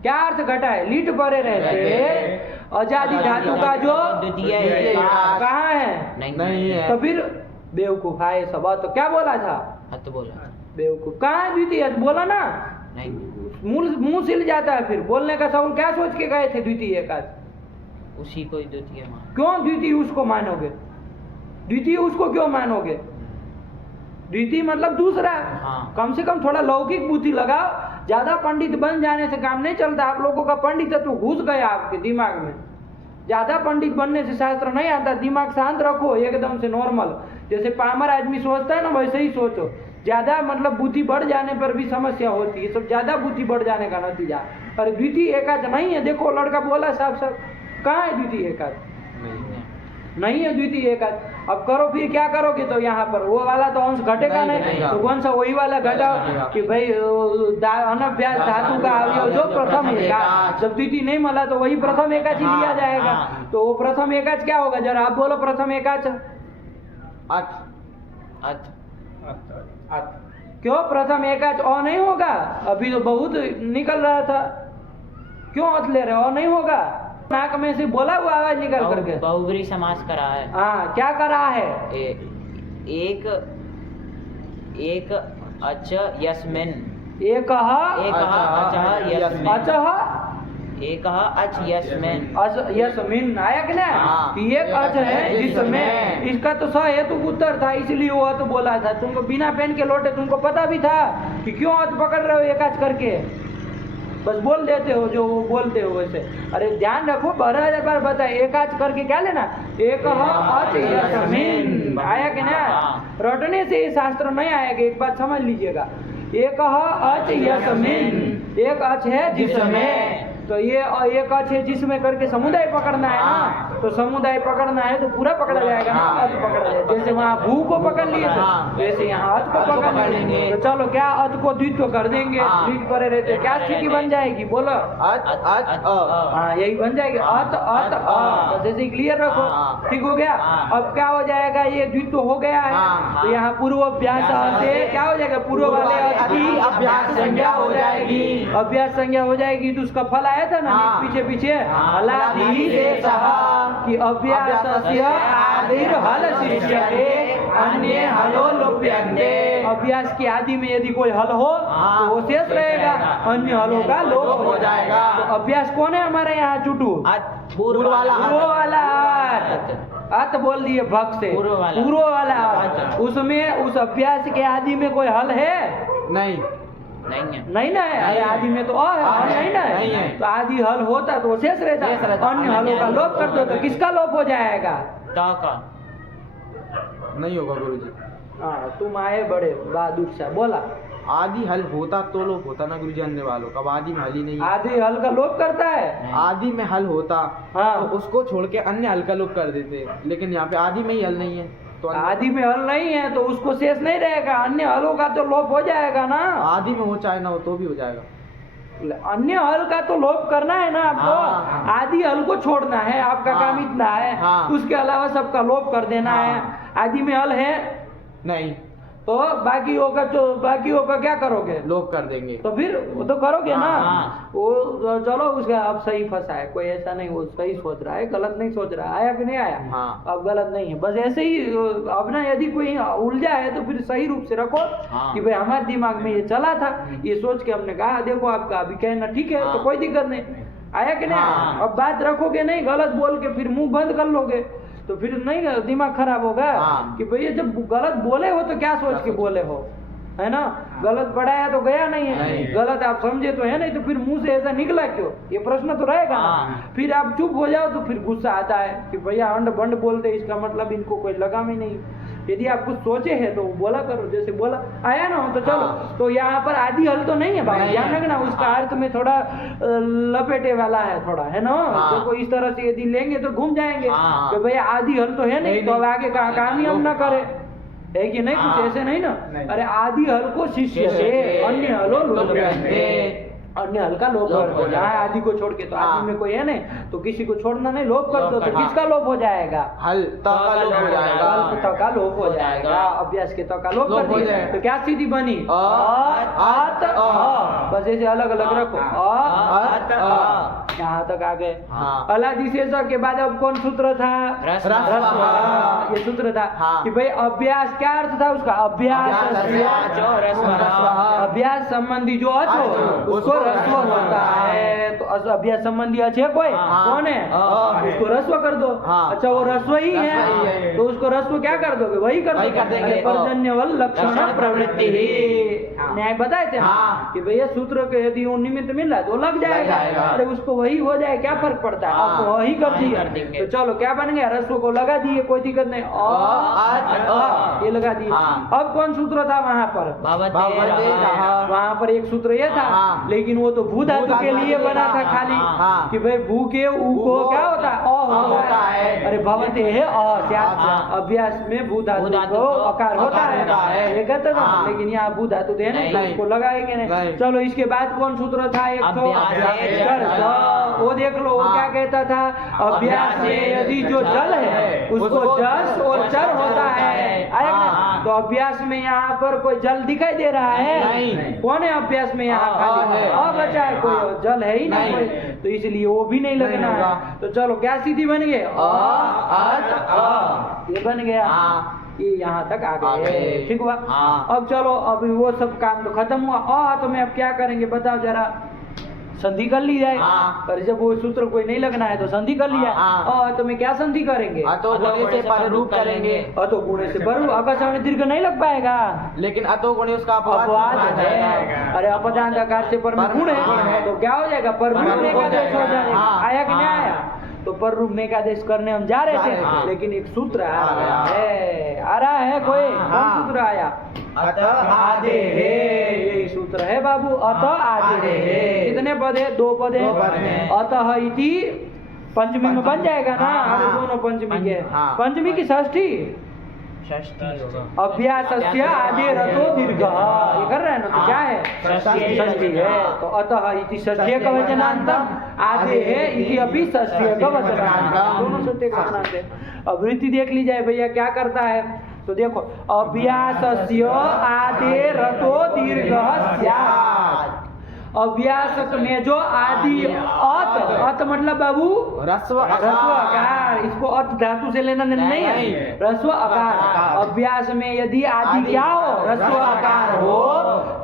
क्या अर्थ घटा है, लीट परे रहते आजादी धातु का जो द्वितीय कहाँ है, नहीं है। तो फिर बेवकूफ आए सब। तो क्या बोला था, तो बोला बेवकूफ। कहाँ है द्वितीय, बोला ना, मुंह सिल जाता है। फिर बोलने का सब क्या सोच के गए थे द्वितीय एकाच, उसी को द्वितीय मान। क्यों द्वितीय उसको मानोगे, द्वितीय उसको क्यों मानोगे, द्वितीय मतलब दूसरा। कम से कम थोड़ा लौकिक बुद्धि लगाओ, ज्यादा पंडित बन जाने से काम नहीं चलता। आप लोगों का पंडितत्व घुस गया आपके दिमाग में, ज्यादा पंडित बनने से शास्त्र नहीं आता। दिमाग शांत रखो एकदम से नॉर्मल, जैसे पामर आदमी सोचता है ना वैसे ही सोचो। ज्यादा मतलब बुद्धि बढ़ जाने पर भी समस्या होती है, सब ज्यादा बुद्धि बढ़ जाने का नतीजा। अरे द्वितीय एकाच नहीं है, देखो लड़का बोला साफ साफ, कहाँ है द्वितीय एकाच, नहीं है द्वितीय एकाच। अब करो फिर क्या करोगे, तो यहाँ पर वो वाला तो अंश घटेगा नहीं, तो कौन सा वही वाला घटाओ कि भाई अनभ्यास धातु का अवयव जो प्रथम एकाच, जब द्वितीय नहीं मिला तो वही प्रथम एकाच ही लिया जाएगा। तो वो प्रथम एकाच क्या होगा जरा आप बोलो, प्रथम एकाच क्यों प्रथम एकाच अ नहीं होगा, अभी तो बहुत निकल रहा था, क्यों अत ले रहे हो, नहीं होगा। नाक में से बोला हुआ आवाज निकल करके बहुब्री समास करा है। हाँ क्या करा है, एक अच यस्मिन, एक अच यस्मिन आया कि नहीं, एक अच है जिसमें, इसका तो स हेतु उत्तर था इसलिए वो अत बोला था। तुमको बिना पेन के लौटे तुमको पता भी था कि क्यों अत पकड़ रहे हो एक अच करके, बस बोल देते हो जो वो बोलते हो वैसे। अरे ध्यान रखो, 12,000 बार बताए, एक आज करके क्या लेना, एक अच यस्मिन आया कि ना, रटने से ये शास्त्र नहीं आएगा, एक बात समझ लीजिएगा। एक अच यस्मिन, एक अच है जिसमें, तो ये एक अच है जिसमें करके समुदाय पकड़ना है ना, तो समुदाय पकड़ना है तो पूरा पकड़ा जाएगा ना, अत पकड़ा जाएगा। जैसे वहाँ भू को पकड़ लिए थे वैसे यहाँ अत को पकड़ लेंगे। तो चलो क्या अत को द्वित्व कर देंगे, द्वित्व परे रहते क्या स्थिति बन जाएगी बोलो? हाँ यही बन जाएगी, अत अत अ। तो जैसे क्लियर रखो, ठीक हो गया। अब क्या हो जाएगा, ये द्वित्व हो गया है तो यहाँ पूर्व अभ्यास से क्या हो जाएगा, पूर्व वाले अत की अभ्यास संज्ञा हो जाएगी। अभ्यास संज्ञा हो जाएगी तो उसका फल आया था ना पीछे पीछे, कि अभ्यास आदिर हल शिष्यते अन्य हलो लोप्यन्ते। अभ्यास की आदि में यदि कोई हल हो तो वो शेष रहेगा, अन्य हलों का लोप हो जाएगा। तो अभ्यास कौन है हमारे यहाँ चुटू? पूर्व वाला अत बोल दिए भक्त से, पूर्व वाला। उसमें उस अभ्यास के आदि में कोई हल है? नहीं ना है। अरे आदि में तो अ है, हल नहीं ना है। तो आदि हल होता तो शेष रहता, अन्य हलों का लोप कर दो तो किसका लोप हो जाएगा? नहीं होगा गुरुजी। हाँ तुम आए बड़े बहादुर सा, बोला आदि हल होता तो लोप होता ना गुरुजी अन्य वालों का, आदि में हल ही नहीं है। आदि हल का लोप करता है? आदि में हल होता हाँ तो उसको छोड़ के अन्य हल का लोप कर देते, लेकिन यहाँ पे आदि में ही हल नहीं है तो आदि में हल नहीं है तो उसको शेष नहीं रहेगा, अन्य हलों का तो लोप हो जाएगा ना। आदि में हो चाहे ना हो तो भी हो जाएगा। अन्य हल का तो लोप करना है ना आपको, आदि हल को छोड़ना है, आपका काम इतना है। उसके अलावा सबका लोप कर देना है। आदि में हल है नहीं तो बाकी होगा, जो बाकी होगा क्या करोगे? लोप कर देंगे। तो फिर वो तो करोगे ना। वो चलो उसका अब सही फंसा है, कोई ऐसा नहीं वो सही सोच रहा है, गलत नहीं सोच रहा है। आया कि नहीं आया? अब गलत नहीं है, बस ऐसे ही। अब ना यदि कोई उलझा है तो फिर सही रूप से रखो कि भाई हमारे दिमाग में ये चला था, ये सोच के हमने कहा देखो आपका अभी कहना ठीक है तो कोई दिक्कत नहीं। आया कि नहीं? अब बात रखोगे नहीं, गलत बोल के फिर मुंह बंद कर लोगे तो फिर नहीं, दिमाग खराब होगा कि भैया जब गलत बोले हो तो क्या सोच के बोले हो, है ना? गलत पढ़ाया तो गया नहीं है, गलत आप समझे तो है नहीं, तो फिर मुंह से ऐसा निकला क्यों, ये प्रश्न तो रहेगा ना। फिर आप चुप हो जाओ तो फिर गुस्सा आता है कि भैया अंड बंड बोलते, इसका मतलब इनको कोई लगा भी नहीं। यदि आप कुछ सोचे हैं तो बोला करो, जैसे बोला आया ना तो चलो। तो यहाँ पर आदि हल तो नहीं है बाबा, ध्यान रखना, उसका अर्थ में थोड़ा लपेटे वाला है थोड़ा, है ना? तो इस तरह से यदि लेंगे तो घूम जाएंगे तो भैया आदि हल तो है नहीं, तो अब आगे का काम ही हम ना करें, है कि नहीं? कुछ ऐसे नहीं ना। अरे आदि हल को शिष्य से अन्य हलो लोप, अन्य हल का लोप कर दो। यहाँ आदि को छोड़ के, तो आदि में कोई है नहीं तो किसी को छोड़ना नहीं, लोप कर दो तो किसका लोप हो जाएगा? हल त का लोप हो जाएगा, त का लोप हो जाएगा। अभ्यास के त का लोप कर दिया तो क्या स्थिति बनी? अत अ। बस ऐसे अलग अलग रखो, अत अ, यहाँ तक आ गए। अलादिशेष के बाद अब कौन सूत्र था? रस्व। ये सूत्र था कि भाई अभ्यास, क्या अर्थ था उसका? अभ्यास, अभ्यास संबंधी जो अच हो उसको रस्व होता है। तो अभ्यास संबंधी अच है कोई, कौन है? उसको रस्व कर दो। अच्छा वो रस्व ही है तो उसको रस्व क्या कर दोगे? वही कर दोगे, पर्जन्यवल लक्षण प्रवृत्ति ही। न्याय बताए थे कि भैया सूत्र के यदि निमित्त मिल रहा है तो लग जाएगा, अरे उसको वही हो जाए क्या फर्क पड़ता है, आपको वही कर दिया। तो चलो क्या बन गया? रस्व को लगा दिए, कोई दिक्कत नहीं, ये लगा दिए। अब कौन सूत्र था वहाँ पर? वहाँ पर एक सूत्र ये था, लेकिन वो तो भू धातु के लिए बना था खाली कि भाई भू के ऊ को क्या होता है? अ होता है। अरे भवते है अ, अभ्यास में भू धातु को अकार होता है, ये कहते था, लेकिन यहाँ भू धातु दे नहीं, उसको लगाएंगे नहीं। चलो इसके बाद कौन सूत्र था? एक तो वो देख लो, वो क्या कहता था? अभ्यास से यदि जो जल है उसको जस और चर होता है। आया ना? तो अभ्यास में यहाँ पर कोई जल दिखाई दे रहा है? कौन है अभ्यास में? यहाँ खाली अ बचा है, कोई जल है ही नहीं कोई, तो इसलिए वो भी नहीं लगना है। तो चलो क्या स्थिति बन गई? ये बन गया, ये यहाँ तक आ गए, ठीक हुआ। अब चलो, अभी वो सब काम तो खत्म हुआ। तो मैं अब क्या करेंगे बताओ जरा? संधि कर ली जाए। पर जब वो सूत्र कोई नहीं लगना है तो संधि कर लिया। तो मैं क्या संधि करेंगे? अतो गुणे से पररूप करेंगे। अतो गुणे से पररूप, आकाश दीर्घ नहीं लग पाएगा, लेकिन अतो गुणे उसका अपवाद है। अरे अपदान आकार से पर गुण है तो क्या हो जाएगा? पररूप एकादेश हो जाएगा। आया कि नहीं आया? तो पररूप एकादेश करने हम जा रहे थे, लेकिन एक सूत्र आ रहा है। कोई कौन सूत्र आया? अतः आदे है, यही सूत्र सूत्र है बाबू, अत आदि है। कितने पद है? 2 पद है। अतः इति पंचमी में बन जाएगा ना? अरे दोनों पंचमी के, पंचमी की षष्ठी, अभ्यासस्य आदि रतो दीर्घ, ये कर रहे हैं ना? तो क्या है? षष्ठी है। तो अतः इति षष्ठी का वचनांतम, आदि है इति अपि षष्ठी का वचनांतम, दोनों षष्ठी का वचनांत है। अब वृत्ति देख ली जाए भैया क्या करता है, तो देखो अभ्यासस्य आदि रतो दीर्घ स्यात्। अभ्यासक में जो आदि अत मतलब बाबू रस्व अकार, इसको अत धातु से लेना नहीं है, रस्व अकार। अभ्यास में यदि आदि क्या हो? रस्व अकार हो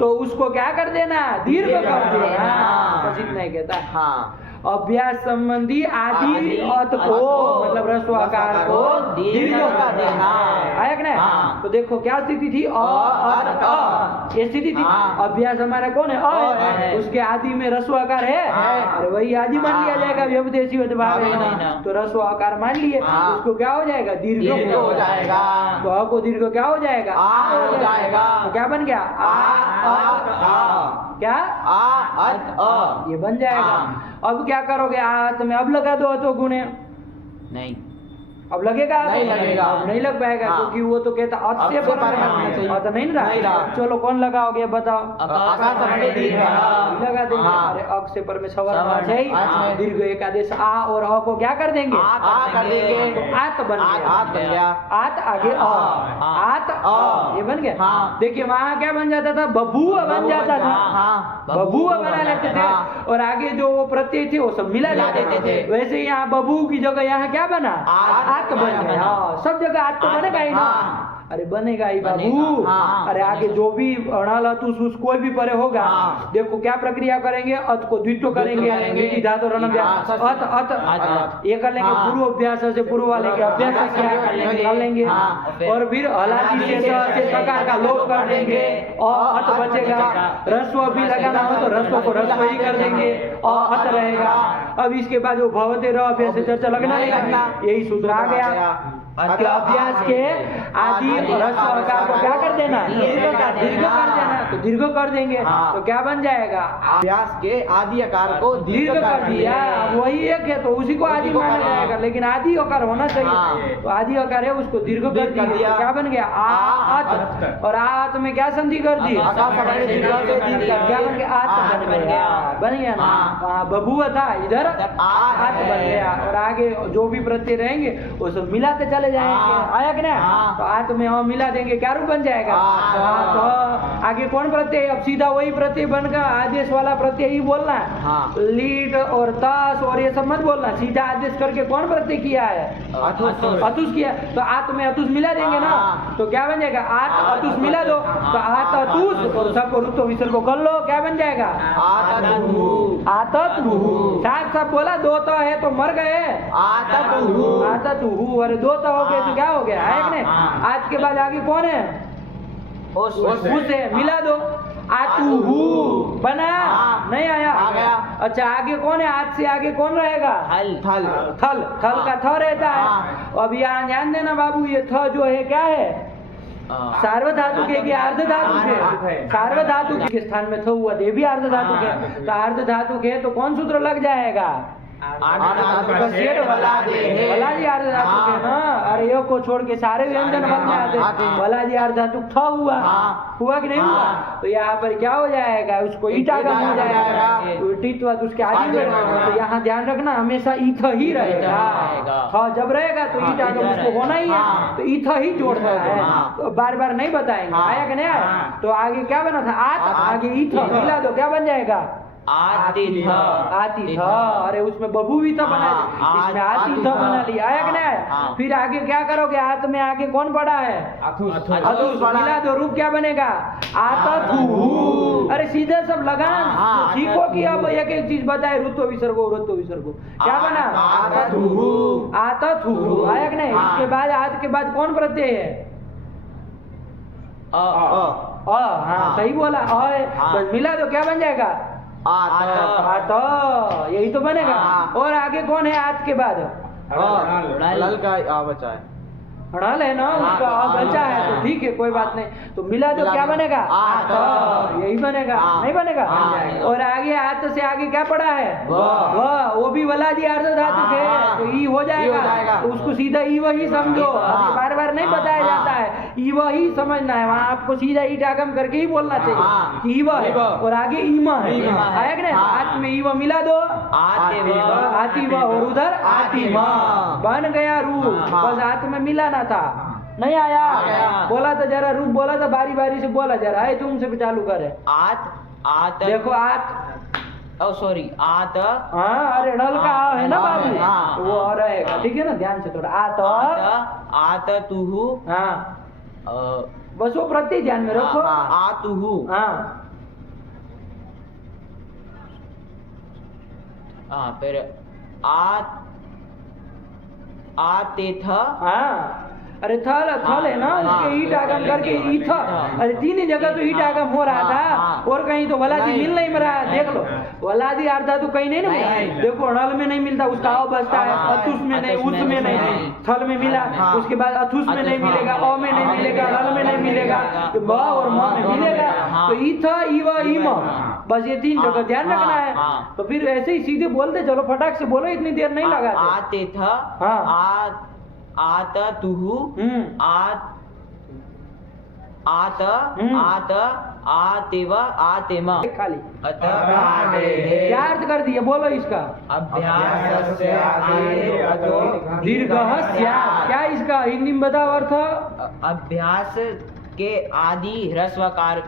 तो उसको क्या कर देना? दीर्घ कर देना। बस इतना ही कहता है। हाँ, अभ्यास संबंधी आदि अत को मतलब रस्व आकार को दीर्घ कर देना। आया कि नहीं? तो देखो क्या स्थिति थी? ये स्थिति थी। अभ्यास हमारा कौन है? अ, उसके आदि में रस्व आकार है, अरे वही आदि मान लिया जाएगा, व्यपदेशी भाव है तो रस्व आकार मान लिए, उसको क्या हो जाएगा? दीर्घ हो जाएगा। तो अ को दीर्घ क्या हो जाएगा? आ हो जाएगा। तो क्या बन गया? क्या? ये बन जाएगा। अब क्या करोगे? आत में अब लगा दो तो गुणे नहीं, अब लगेगा? नहीं लगेगा। अब नहीं लग पाएगा क्योंकि वो तो कहता अत से पर तो नहीं रहा। चलो कौन लगाओगे बताओ? लगा देंगे। अरे अक से पर में सवाल है, दीर्घ एक आदेश आ और अ को क्या कर देंगे? आत बन गया। आत आगे आत ये बन गया। देखिए वहाँ क्या बन जाता था? बबूआ बन जाता था, बबूआ बना लेते थे और आगे जो वो प्रत्यय थे वो सब मिला लेते थे। वैसे यहाँ बबू की जगह यहाँ क्या बना? आत बन गया। सब जगह आत तो बनेगा ही ना? अरे बनेगा ही बाबू। अरे आगे जो भी अणाल अतुस कोई भी परे होगा, देखो क्या प्रक्रिया करेंगे? अत को द्वित्व करेंगे, धातु अत अत ये कर लेंगे। पूर्व अभ्यास से पूर्व वाले के अभ्यास से कर लेंगे और फिर हलादी से तकार का लोप कर देंगे और अत बचेगा। रस्व भी लगाना हो तो रस्व को रस्व ही कर देंगे और अत रहेगा। अब इसके बाद जो भवते रह अभ्यास से चर्चा लगना नहीं लगना, यही सूत्र आ गया। अभ्यास के आदि रस्व आकार को क्या कर देना? दीर्घ कर देना। तो दीर्घ कर देंगे तो क्या बन जाएगा? अभ्यास के आदि आकार को दीर्घ कर दिया। वही एक है तो उसी को आदि माना जाएगा, लेकिन आदि आकार होना चाहिए। तो आदि आकार है उसको दीर्घ कर दिया। क्या बन गया? आत। और आत में क्या संधि कर दी? क्या बन गया? आत बन गया ना? बबुआ था, इधर आत बन गया। और आगे जो भी प्रत्यय रहेंगे वो सब मिलाते चले जाएंगे। आया कि नहीं? तो आत में हम मिला देंगे, क्या रूप बन जाएगा? तो आगे कौन प्रत्यय? अब सीधा वही प्रत्यय बनकर आदेश वाला प्रत्यय ही बोलना है। लीट और तस और ये सब मत बोलना, सीधा आदेश करके कौन प्रत्यय किया है? अतुस किया। तो आत में अतुस मिला देंगे ना, तो क्या बन जाएगा? आत अतुस मिला दो तो आत अतुस और सबको रुत्व विसर्ग को कर लो, क्या बन जाएगा? आततु। साथ साथ बोला, दो तो है तो मर गए। आततु। अरे दो तो हो गए तो क्या हो गया? है कि नहीं? आज के बाद आगे कौन है? उसे मिला दो। आतुहु बना नहीं आया? आ गया। अच्छा आगे कौन है? आज से आगे कौन रहेगा? थल थल का थ रहता है। अब यहाँ ध्यान देना बाबू, ये थ जो है क्या है? सार्वधातु के कि अर्ध धातु के? सार्वधातु के स्थान में थ हुआ, ये भी अर्ध धातु के। तो अर्ध धातु के तो कौन सूत्र लग जाएगा? वलाजी अर्ध धातु के ना। अरे यो को छोड़ के सारे व्यंजन बन जाते। वलाजी अर्ध धातु थ हुआ कि नहीं हुआ? तो यहाँ पर क्या हो जाएगा? उसको ईटा का हो जाएगा। उसके आदि में तो यहाँ ध्यान रखना हमेशा ईथ ही रहेगा। थ जब रहेगा तो ईटा का उसको होना ही है, तो ईथ ही जोड़ना है। तो बार बार नहीं बताएंगे। आया कि नहीं आया? तो आगे क्या बना था? आत, आगे ईथ मिला दो, क्या बन जाएगा? आती था। अरे उसमें बबू भी था बना ली, इसमें आती था बना ली। आया कि नहीं? फिर आगे क्या करोगे? आत में आगे कौन पड़ा है? अतुस मिला दो, रूप क्या बनेगा? आततु। अरे सीधे सब लगाना सीखो कि अब एक एक चीज बताए। रुत्व विसर्गो क्या बना? आततु। आया कि नहीं? इसके बाद आत के बाद कौन प्रत्यय है? हाँ सही बोला। बस मिला दो, क्या बन जाएगा? आत। यही तो बनेगा। और आगे कौन है आत के बाद? लल का आ बचा है। णल है ना उसका बचा है तो ठीक है कोई बात नहीं, तो मिला तो क्या बनेगा आत, यही बनेगा नहीं बनेगा। और आगे आत से आगे क्या पड़ा है वो भी वलादी अर्ध धातु है तो ई हो जाएगा, तो उसको सीधा ई वही समझो, बार बार नहीं बताया जाता है, ई वही समझना है, वहाँ आपको सीधा ईट आगम करके ही बोलना चाहिए कि ईवा है और आगे ईमा है, आया कि नहीं, आत में ईवा मिला दो आतिवा और उधर आतिमा बन गया रूप, बस हाथ में मिलाना था, नहीं आया बोला था जरा रूप बोला था बारी बारी से बोला जरा है तुमसे भी चालू करे आत देखो आत सॉरी आत हाँ अरे णल का आ है ना बाबू वो आ रहेगा ठीक है ना, ध्यान से थोड़ा आत तुहु हाँ बस वो प्रति ध्यान में रखो आतुहु फिर आतेथ अरे थल थल है ना उसके ईट आगम करके ईथ, अरे तीन ही जगह तो ईट आगम हो रहा था और कहीं तो वलादी मिल नहीं रहा, देख लो वलादी अर्धा तो कहीं नहीं ना मिला, देखो णल में नहीं मिलता उसका अ बचता है, अतुष में नहीं, उस में नहीं, थल में मिला, उसके बाद अथुष में नहीं मिलेगा, अ में नहीं मिलेगा, णल में नहीं मिलेगा, तो ब और म में मिलेगा, तो ईथ ईवा ईम, बस ये तीन जगह ध्यान रखना है, तो फिर ऐसे ही सीधे बोलते चलो, फटाक से बोलो, इतनी देर नहीं लगाते। आतेथ आत तुहु आत आतेव आतेम खाली अतः क्या अर्थ कर दिया बोलो इसका, अभ्यास दीर्घ क्या इसका हिंदी में बताओ अर्थ, अभ्यास के आदि ह्रस्वकार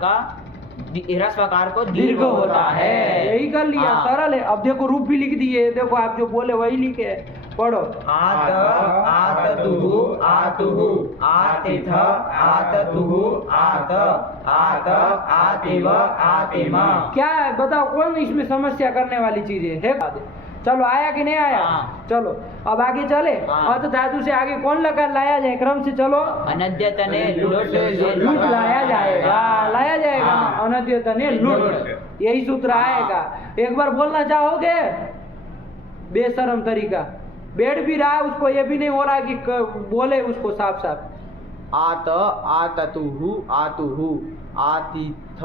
को दीर्घ होता है, यही कर लिया सरल है। अब देखो रूप भी लिख दिए, देखो आप जो बोले वही लिखे, पढ़ो आत आततुहु आतुहु आतिथ आततुहु आत आतेव आतेम। क्या है बताओ, कौन इसमें समस्या करने वाली चीज है? चलो आया कि नहीं आया? चलो अब आगे चले, अत धातु से आगे कौन लकार लाया जाए, क्रम से चलो। अनद्यतने लुट लाया जाएगा, लाया जाएगा अनद्यतने लुट, यही सूत्र आएगा। एक बार बोलना चाहोगे बेशरम तरीका, बैठ भी रहा है उसको ये भी नहीं हो रहा कि बोले उसको साफ साफ। आत आततुहु आतुहु आतिथ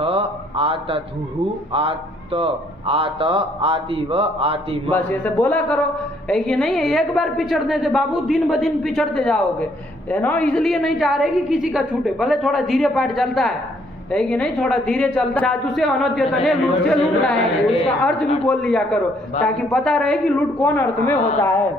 आतथुहु आत आत आतिव आतिम, बस ऐसे बोला करो, ये नहीं है एक बार पिछड़ने से बाबू दिन ब दिन पिछड़ते जाओगे, है ना, इसलिए नहीं चाह रहे कि किसी का छूटे, भले थोड़ा धीरे पाठ चलता है कि नहीं, थोड़ा धीरे चलता है। धातु से अनद्यतने लूट से लूट लाएंगे, उसका अर्थ भी बोल लिया करो ताकि पता रहे कि लूट कौन अर्थ में होता है।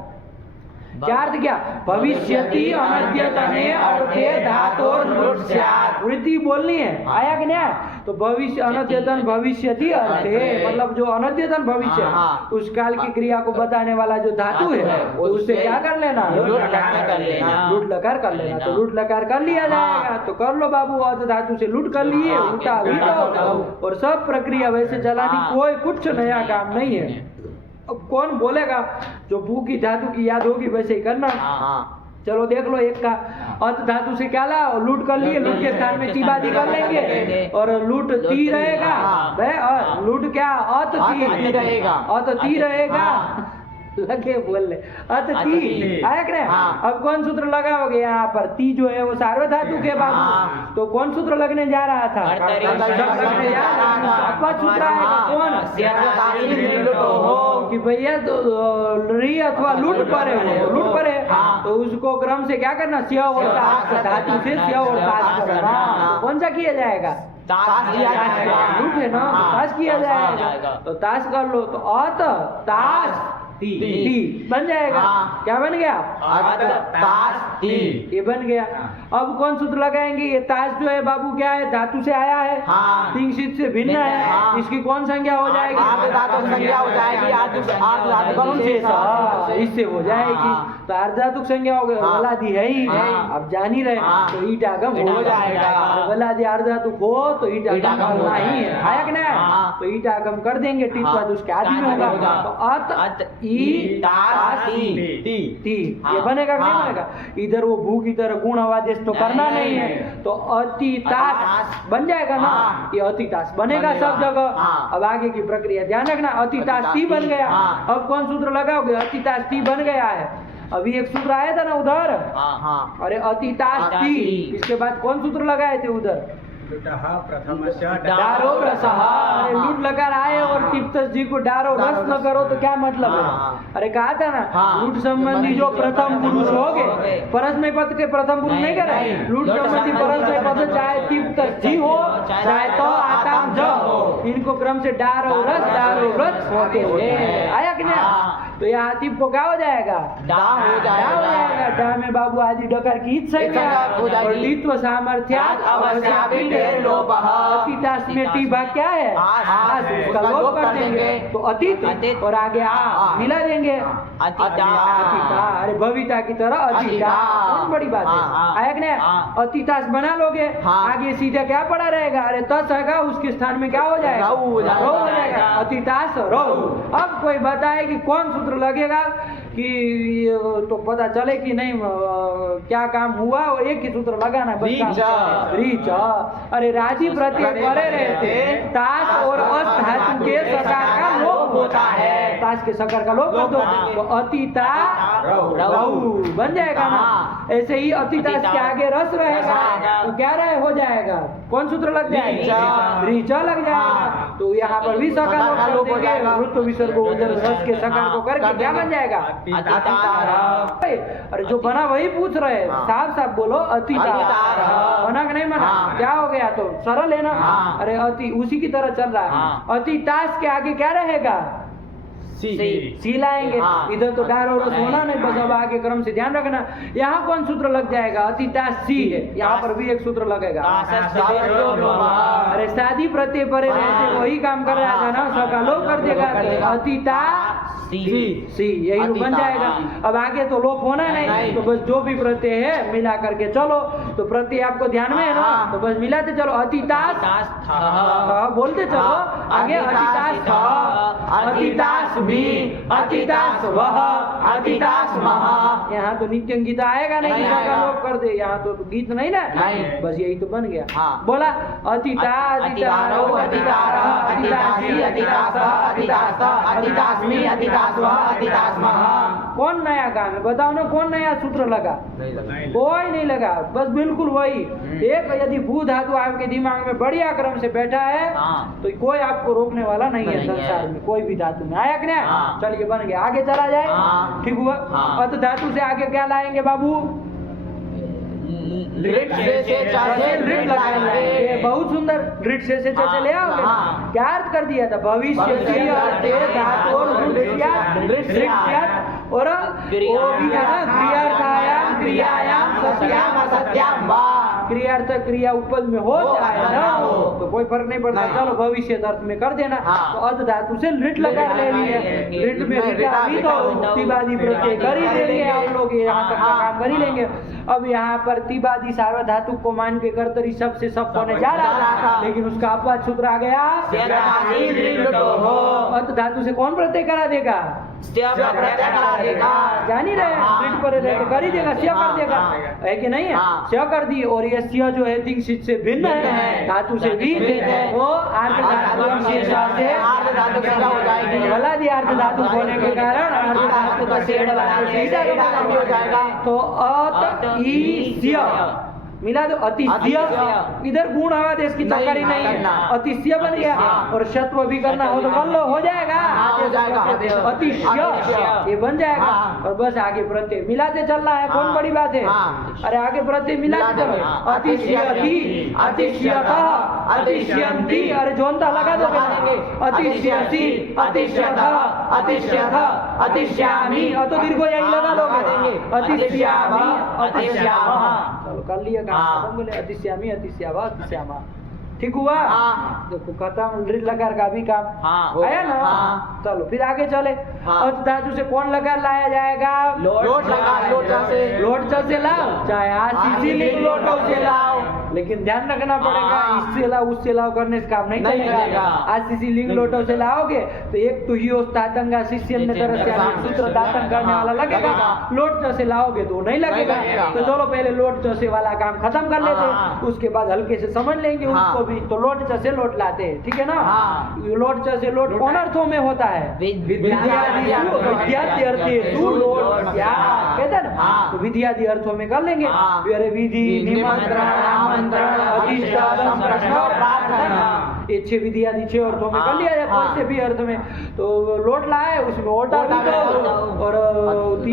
क्या अर्थ क्या, भविष्यति अनद्यतने अर्थे धातोर लुट स्यात्, वृद्धि बोलनी है, आया कि नहीं? तो भविष्य अनद्यतन भविष्यति अर्थे मतलब जो अनद्यतन भविष्य उस काल की क्रिया को बताने वाला जो धातु है उससे क्या कर लेना, लूट लकार कर लेना। तो लूट लकार कर लिया जाएगा, तो कर लो बाबू, अत धातु से लूट कर लिए, उल्टा भी तो, और सब प्रक्रिया वैसे चलानी, कोई कुछ नया काम नहीं है। अब कौन बोलेगा, जो भू की धातु की याद होगी वैसे ही करना। चलो देख लो एक का, अत धातु से क्या ला, लूट कर लिए, लूट के स्थान में टीबादी कर लेंगे और लूट ती रहेगा, लूट क्या अत ती रहेगा, अत ती रहेगा, लगे बोलने अत ती, आया कि नहीं? अब कौन सूत्र लगाओगे यहाँ पर, ती जो है वो सार्वधातु धातु के बाबू, तो कौन सूत्र लगने जा रहा था, सूत्र आएगा कौन, कि भैया री अथवा लूट पर है, लूट पर है तो उसको क्रम से क्या करना, स्य और तास, धातु से स्य और तास करना। कौन सा किया जाएगा, लूट है ना, तास किया जाएगा, तो तास कर लो, तो अत तास ती बन जाएगा। क्या बन गया, तास ती, ये बन गया। अब कौन सूत्र लगाएंगे, ये ताश जो है बाबू क्या है, धातु से आया है, तिंशित से भिन्न है, इसकी कौन संज्ञा हो जाएगी, संज्ञा हो जाएगी, इससे हो जाएगी, तो अर्धातुक संज्ञा हो गई, वलादी है ही, अब जान ही रहे, तो ईट आगम हो जाएगा, वलादी अर्धातुक हो तो ईट आगम होना ही है, आया कि नहीं? तो ईट आगम कर देंगे, टी बाद उसके आदि में होगा, तो अत ई तास ती, ये बनेगा कि नहीं बनेगा? इधर वो भू की तरह गुण आदेश तो करना नहीं है, तो अतितास बन जाएगा ना, ये अतितास बनेगा सब जगह। अब आगे की प्रक्रिया ध्यान रखना, अतितास ती बन गया। अब कौन सूत्र लगाओगे, अतितास ती बन गया है, अभी एक सूत्र आया था ना उधर, हाँ अरे अतितास्ति, इसके बाद कौन सूत्र लगाए थे उधर? लुटः प्रथमस्य डारो रसः। अरे लूट लगा आए और तिप्तस जी को डारो रस न करो तो क्या मतलब है? अरे कहा था ना लूट संबंधी जो प्रथम पुरुष हो गए, परस्मय पद के प्रथम पुरुष नहीं करे, लूट संबंधी परस्मय पद चाहे तिप्तस जी हो चाहे तो आताम ज हो, इनको क्रम से डारो रस होते हैं। आया कि नहीं? तो यहाँ तिप को क्या हो जाएगा? डा हो जाएगा। डा में बाबू आदि डकार की संज्ञा और लित्व सामर्थ्यात् अवश्यापि ढेर लोपः। अतीतास में टी भाग क्या है? आस, उसका लोप कर देंगे तो अतीत और आगे आ मिला देंगे अतीता। अरे भविता की तरह अतीता, बहुत बड़ी बात है। आया कि नहीं? अतीतास बना लोगे, आगे सीधा क्या पड़ा रहेगा? अरे तस है, उसके स्थान में क्या हो जाएगा? रौ हो जाएगा। अतीतास रौ। अब कोई बताए कि कौन सूत्र लगेगा कि तो पता चले कि नहीं क्या काम हुआ, और एक ही सूत्र लगाना रीच। अरे राजी प्रत्यय परे रहते ताश और अस धातु के सकार का लोप होता है, ताश के सकार का लोप कर दो तो अतीता रौ बन जाएगा ना। ऐसे ही अतीतास के आगे रस रहेगा तो क्या रहे हो जाएगा? कौन सूत्र लग जाएगा? रीचा लग जाएगा। तो यहाँ पर भी सकार लोप हो जाएगा, वृत्त विसर्ग उधर रस के सकार को करके क्या बन जाएगा? अरे जो बना वही पूछ रहे हैं, साफ साफ बोलो अतितार। बना कि नहीं बना? क्या हो गया? तो सरल है ना। अरे अति उसी की तरह चल रहा है। अतितास के आगे क्या रहेगा? सी लाएंगे। इधर तो डार और रस होना नहीं, बस अब आगे क्रम से ध्यान रखना। यहाँ कौन सूत्र लग जाएगा? अतितास सी है, यहाँ पर भी एक सूत्र लगेगा। अरे शादी प्रत्यय परे रहते वही काम कर रहा था ना, सका लोप कर देगा अतिता सी, यही बन जाएगा। अब आगे तो लोप होना नहीं, तो बस जो भी प्रत्यय है मिला करके चलो। तो प्रत्यय आपको ध्यान में है ना, तो बस मिलाते चलो। अतितास बोलते चलो आगे। अतितास अतितास भी, अतितास वह, अतितास महा। यहाँ तो नित्य गीत आएगा नहीं, सका लोप कर दे। यहाँ तो गीत नहीं ना, बस यही तो बन गया। बोला अतिता अतितारो अतितारः अतितासी अतितासः अतितासः अतितास्मि अतितास्वः अतितास्मः। कौन नया काम है बताओ ना? कौन नया सूत्र लगा? कोई नहीं लगा, बस बिल्कुल वही एक। यदि भू धातु आपके दिमाग में बढ़िया क्रम से बैठा है तो कोई आपको रोकने वाला नहीं है संसार में, कोई भी धातु में। आया कि नहीं? चलिए बन गया, आगे चला जाए। ठीक हुआ। अत धातु से आगे क्या लाएंगे बाबू? बहुत सुंदर। ड्रिट से जैसे ले आओगे। क्या अर्थ कर दिया था? भविष्य और क्रियार्थ क्रिया उपद में हो चाहे ना हो तो कोई फर्क नहीं पड़ता। चलो भविष्य अर्थ में कर देना। तो अर्थ धातु से लिट लगा ले लिए। लिट में अभी तो तिबादी प्रत्यय कर ही देंगे आप लोग, यहाँ तक का काम कर ही लेंगे। अब यहाँ पर तिबादी सार्वधातु को मान के कर्तरी सब से सब होने जा रहा था, लेकिन उसका अपवाद सूत्र आ गया। अर्थ धातु से कौन प्रत्यय करा देगा? जान ही रहे लिट पर रहकर कर ही देगा, स्या कर देगा, है कि नहीं है? स्या कर दी। और ये स्या जो है तिंग से भिन्न है, धातु से भी वो अर्ध धातु से बला दी। अर्ध धातु होने के कारण अर्ध धातु का शेड बना हो जाएगा। तो अत ई स्या मिला दो। अतिशय इधर गुण आदेश की चक्कर ही नहीं है, अतिशय बन गया। और शत्व भी करना हो तो कर लो, हो जाएगा। अतिशय ये बन जाएगा। और बस आगे प्रत्यय मिलाते चलना है। कौन बड़ी बात है? अरे आगे प्रत्यय मिलाते चलो। अतिशयति, अतिशयतः, अतिशयन्ति। अरे जोनता लगा दो करेंगे। अतिशयति, अतिशयतः, अतिशयथ, अतिश्यामि। तो दीर्घ यही लगा दोगे। अतिश्यामि, अतिश्यामः। चलो कर लिया काम। बोले अतिश्यामी, अतिश्यावा, अतिश्यामा। ठीक हुआ। देखो खत्म लकार का भी काम आया ना। चलो फिर आगे चले। अर्थ धातु से कौन लकार लाया जाएगा? लोट लकार। लोट से लाओ, चाहे आशीषी लिंग लोटो से लाओ, लेकिन ध्यान रखना पड़ेगा इससे लाओ उससे लाओ करने से काम नहीं चलेगा। आशीषी लिंग लोटो से लाओगे तो एक तो ही तातंगा शिष्य तरह से सूत्र दातंग करने वाला लगेगा। लोट से लाओगे तो नहीं लगेगा। तो चलो पहले लोट से वाला काम खत्म कर लेते, उसके बाद हल्के से समझ लेंगे उसको भी। तो लोट से लोट लाते हैं, ठीक है ना? लोट से लोट कौन अर्थों में होता है? विद्यार्थी लोट। क्या कहते विधियादि अर्थों में कर लेंगे। अरे विधि, निमंत्रण, आमंत्रण, अधिष्ठान, प्रश्न, प्रार्थना, ये 6 विधियादि 6 अर्थों में कर लिया जाए, कोई से भी अर्थ में। तो लोट लाए, उसमें ओटा भी दो और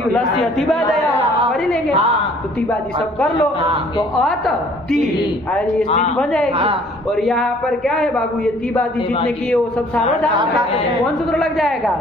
लस्य तिबा दया कर ही लेंगे। तो तिबादी सब कर लो तो अत ती ये स्थिति बन जाएगी। और यहाँ पर क्या है बाबू, ये तिबादी जितने किए वो सब सार्वधातुक, कौन सूत्र लग जाएगा?